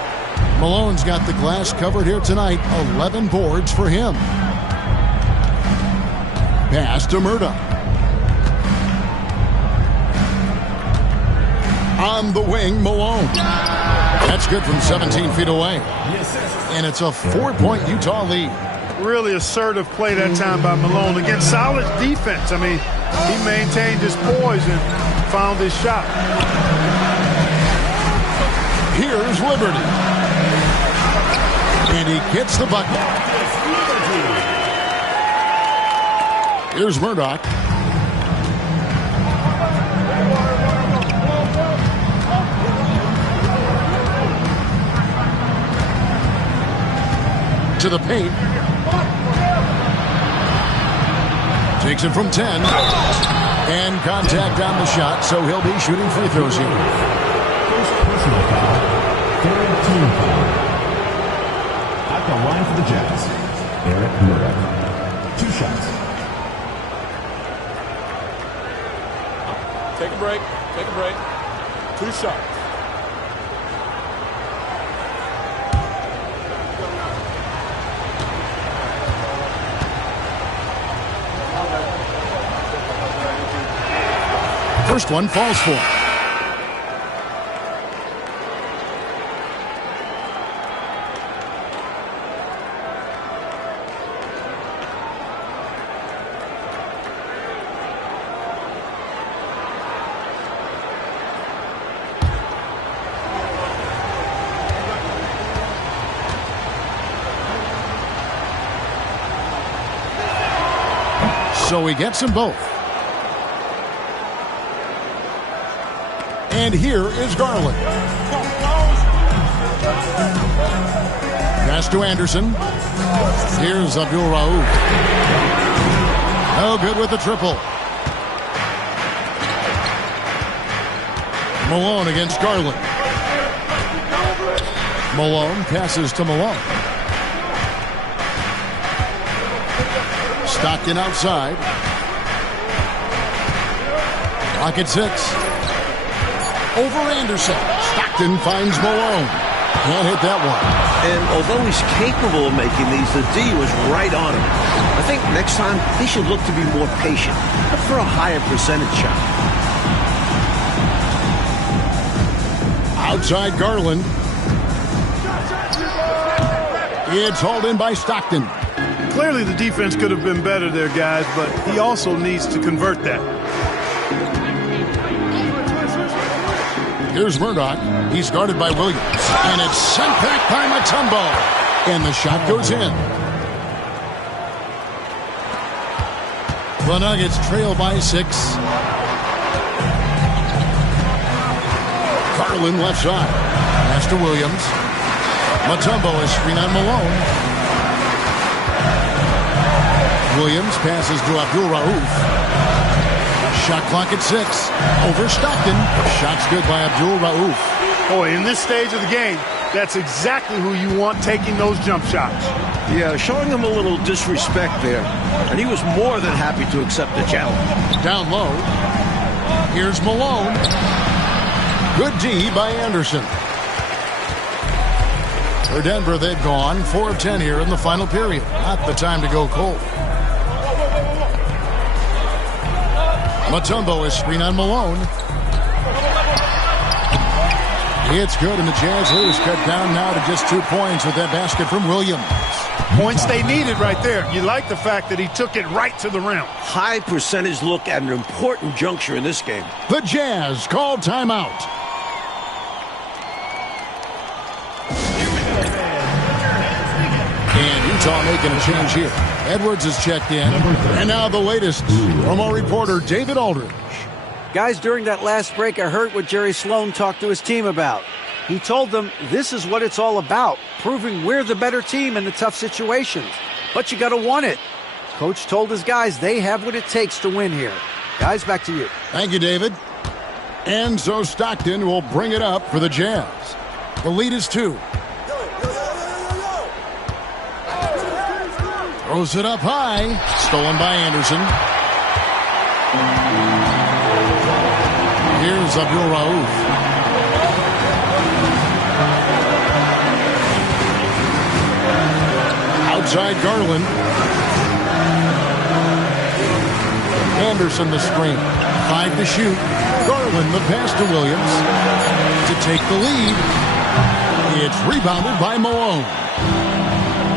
Malone's got the glass covered here tonight. 11 boards for him. Pass to Murdoch. On the wing, Malone. That's good from 17 feet away. And it's a 4-point Utah lead. Really assertive play that time by Malone. Again, solid defense. I mean, he maintained his poise and found his shot. Here's Liberty. And he gets the bucket. Here's Murdoch. To the paint. Takes it from 10. And contact on the shot, so he'll be shooting free throws here. First personal foul. Third team foul. At the line for the Jazz, Eric Murdoch. 2 shots. Take a break. Take a break. 2 shots. First one falls for him. So he gets them both. And here is Garland. Pass to Anderson. Here's Abdul Rauf. No good with the triple. Malone against Garland. Malone passes to Malone. Stockton outside. Rocket 6. Over Anderson. Stockton finds Malone. Can't hit that one. And although he's capable of making these, the D was right on him. I think next time he should look to be more patient. Look for a higher percentage shot. Outside Garland. It's hauled in by Stockton. Clearly the defense could have been better there, guys, but he also needs to convert that. Here's Murdoch. He's guarded by Williams. And it's sent back by Mutombo. And the shot goes in. The Nuggets trail by 6. Garland left side. Pass to Williams. Mutombo is screen on Malone. Williams passes to Abdul Rauf. Shot clock at 6. Over Stockton. Shot's good by Abdul Rauf. Boy, in this stage of the game, that's exactly who you want taking those jump shots. Yeah, showing him a little disrespect there. And he was more than happy to accept the challenge. Down low. Here's Malone. Good D by Anderson. For Denver, they've gone 4 of 10 here in the final period. Not the time to go cold. Mutombo is screen on Malone. It's good, and the Jazz lead is cut down now to just 2 points with that basket from Williams. Points they needed right there. You like the fact that he took it right to the rim. High percentage look at an important juncture in this game. The Jazz call timeout. And Utah making a change here. Edwards is checked in. And now the latest from our reporter, David Aldridge. Guys, during that last break, I heard what Jerry Sloan talked to his team about. He told them this is what it's all about, proving we're the better team in the tough situations. But you got to want it. Coach told his guys they have what it takes to win here. Guys, back to you. Thank you, David. And so Stockton will bring it up for the Jazz. The lead is 2. Throws it up high. Stolen by Anderson. Here's Abdul Rauf. Outside Garland. Anderson the screen. 5 to shoot. Garland the pass to Williams. To take the lead. It's rebounded by Malone.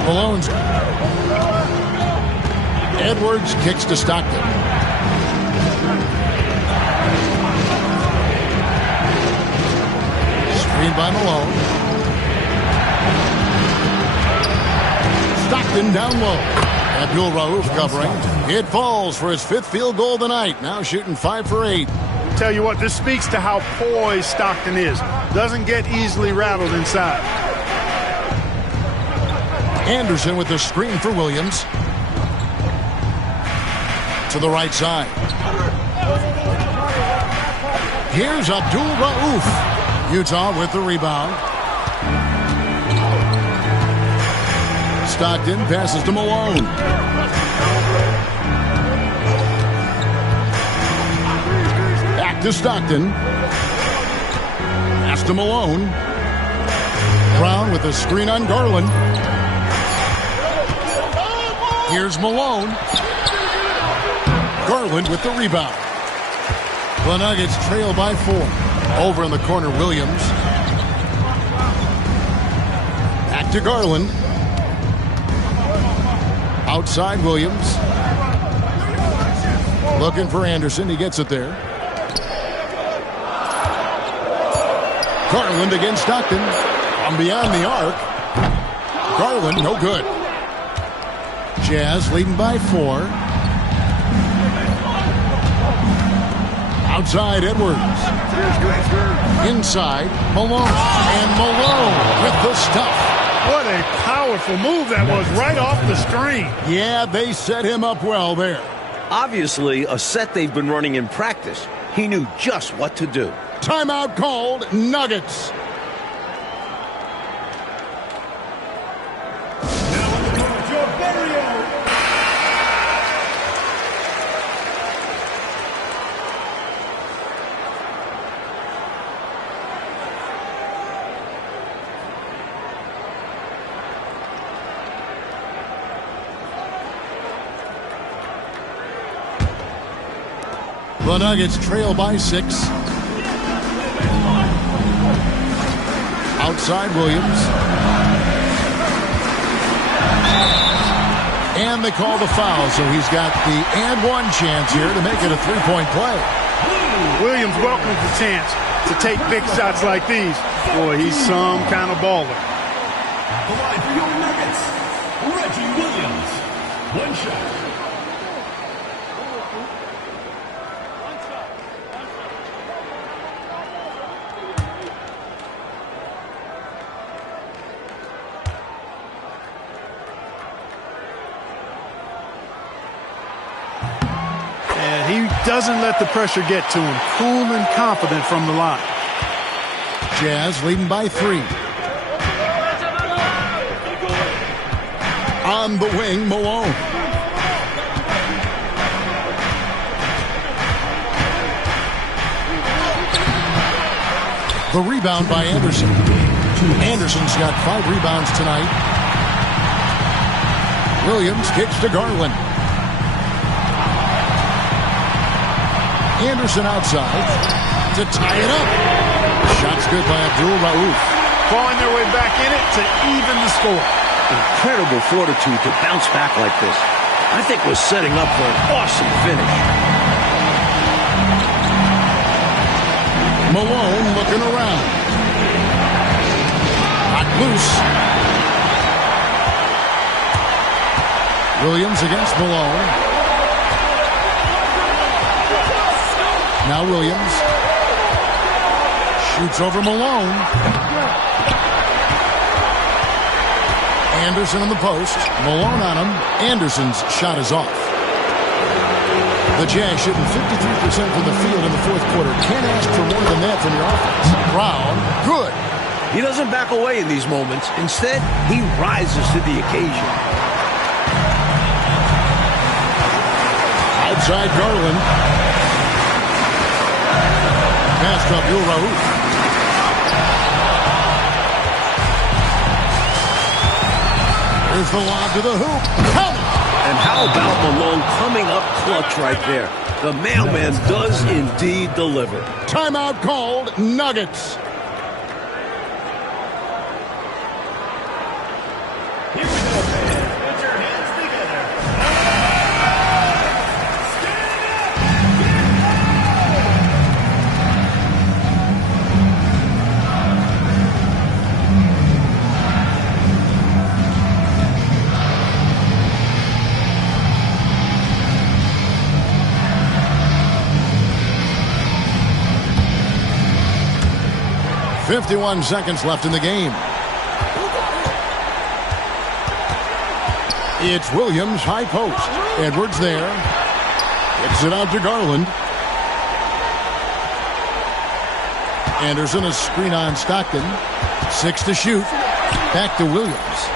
Malone's... Edwards kicks to Stockton. Screen by Malone. Stockton down low. Abdul Rauf covering. It falls for his 5th field goal of the night. Now shooting 5 for 8. Tell you what, this speaks to how poised Stockton is. Doesn't get easily rattled inside. Anderson with the screen for Williams. To the right side. Here's Abdul Rauf. Utah with the rebound. Stockton passes to Malone. Back to Stockton. Pass to Malone. Brown with the screen on Garland. Here's Malone. Garland with the rebound. The Nuggets trail by 4. Over in the corner, Williams. Back to Garland. Outside Williams. Looking for Anderson. He gets it there. Garland against Stockton. From beyond the arc. Garland, no good. Jazz leading by 4. Outside Edwards. Inside Malone. And Malone with the stuff. What a power powerful move that was right off the screen. Yeah, they set him up well there. Obviously, a set they've been running in practice. He knew just what to do. Timeout called, Nuggets. The Nuggets trail by 6. Outside Williams. And they call the foul, so he's got the and one chance here to make it a three-point play. Williams welcomes the chance to take big shots like these. Boy, he's some kind of baller. The line for your Nuggets, Reggie Williams. One shot. He doesn't let the pressure get to him. Cool and confident from the line. Jazz leading by 3. On the wing, Malone. The rebound by Anderson. Anderson's got 5 rebounds tonight. Williams kicks to Garland. Anderson outside to tie it up. Shot's good by Abdul-Rauf. Clawing their way back in it to even the score. Incredible fortitude to bounce back like this. I think we're setting up for an awesome finish. Malone looking around. Not loose. Williams against Malone. Now Williams shoots over Malone. Anderson in the post. Malone on him. Anderson's shot is off. The Jazz shooting 53% from the field in the fourth quarter. Can't ask for more than that from your offense. Brown, good. He doesn't back away in these moments. Instead, he rises to the occasion. Outside Garland. Pass to Abdul-Rauf. Here's the lob to the hoop. And how about Malone coming up clutch right there? The mailman does indeed deliver. Timeout called, Nuggets. Here we go, man. Put your hands together. Stand up. 51 seconds left in the game. It's Williams, high post. Edwards there. Gets it out to Garland. Anderson, a screen on Stockton. 6 to shoot. Back to Williams.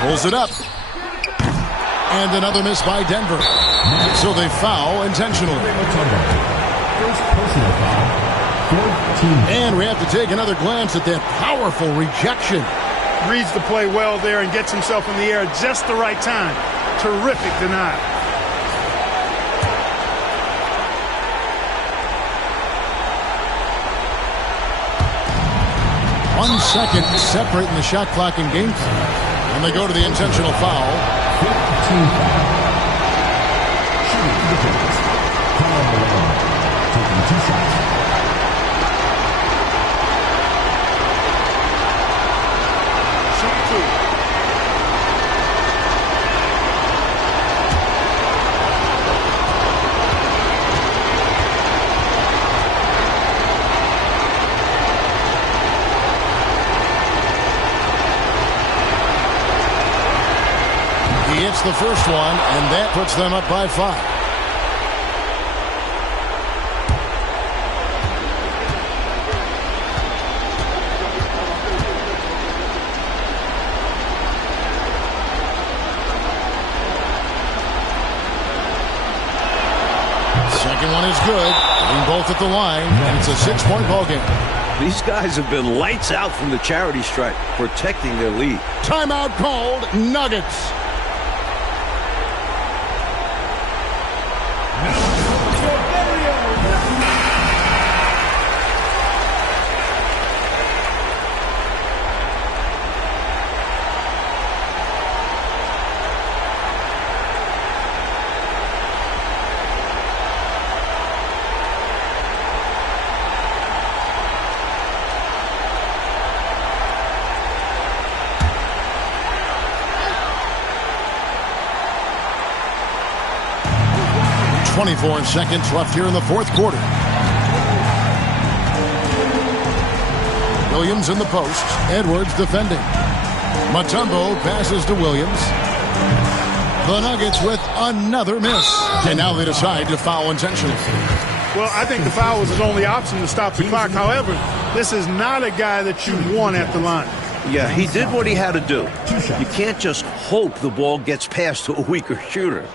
Pulls it up. And another miss by Denver. So they foul intentionally. First personal foul. And we have to take another glance at that powerful rejection. Reads the play well there and gets himself in the air at just the right time. Terrific denial. One second separating the shot clock and game clock. And they go to the intentional foul. 15 foul. Shooting the Jazz. Kyle Malone. Taking 2 shots. Gets the first one, and that puts them up by 5. Second one is good. Getting both at the line, and it's a 6-point ball game. These guys have been lights out from the charity stripe, protecting their lead. Timeout called, Nuggets. .24 seconds left here in the fourth quarter. Williams in the post. Edwards defending. Mutombo passes to Williams. The Nuggets with another miss. And now they decide to foul intentionally. Well, I think the foul was his only option to stop the clock. However, this is not a guy that you want at the line. Yeah, he did what he had to do. You can't just hope the ball gets past to a weaker shooter.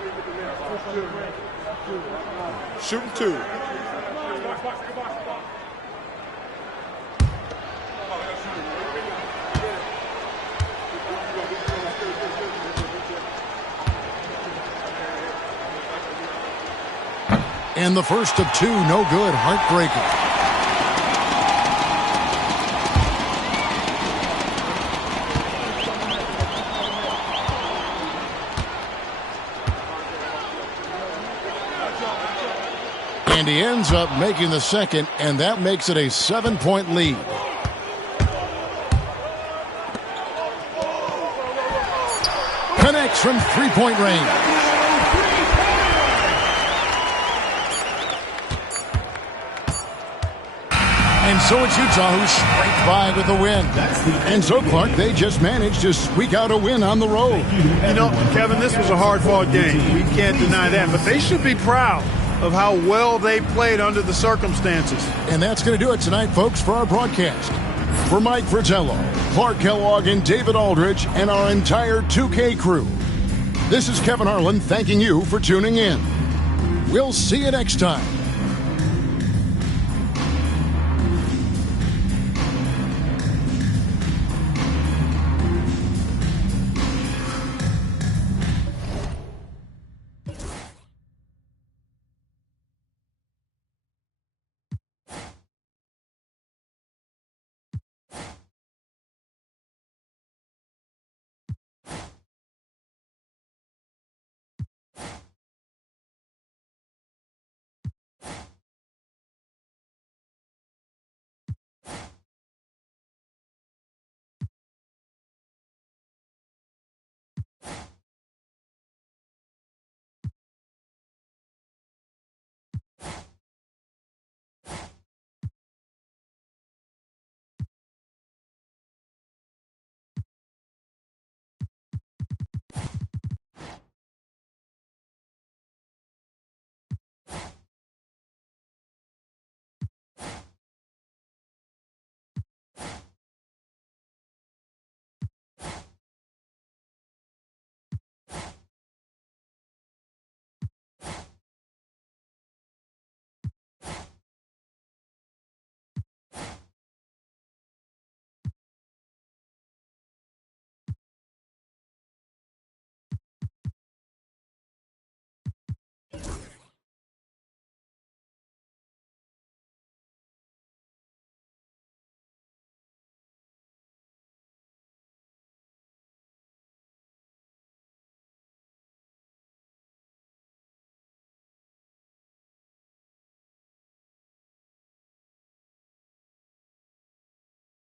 Shooting 2. And the first of 2, no good. Heartbreaker. And he ends up making the second, and that makes it a 7-point lead. Connects from 3-point range. And so it's Utah who scraped by with a win. And so, Clark, they just managed to squeak out a win on the road. You know, Kevin, this was a hard-fought game. We can't deny that. But they should be proud of how well they played under the circumstances. And that's going to do it tonight, folks, for our broadcast. For Mike Fratello, Clark Kellogg, and David Aldridge, and our entire 2K crew, this is Kevin Harlan thanking you for tuning in. We'll see you next time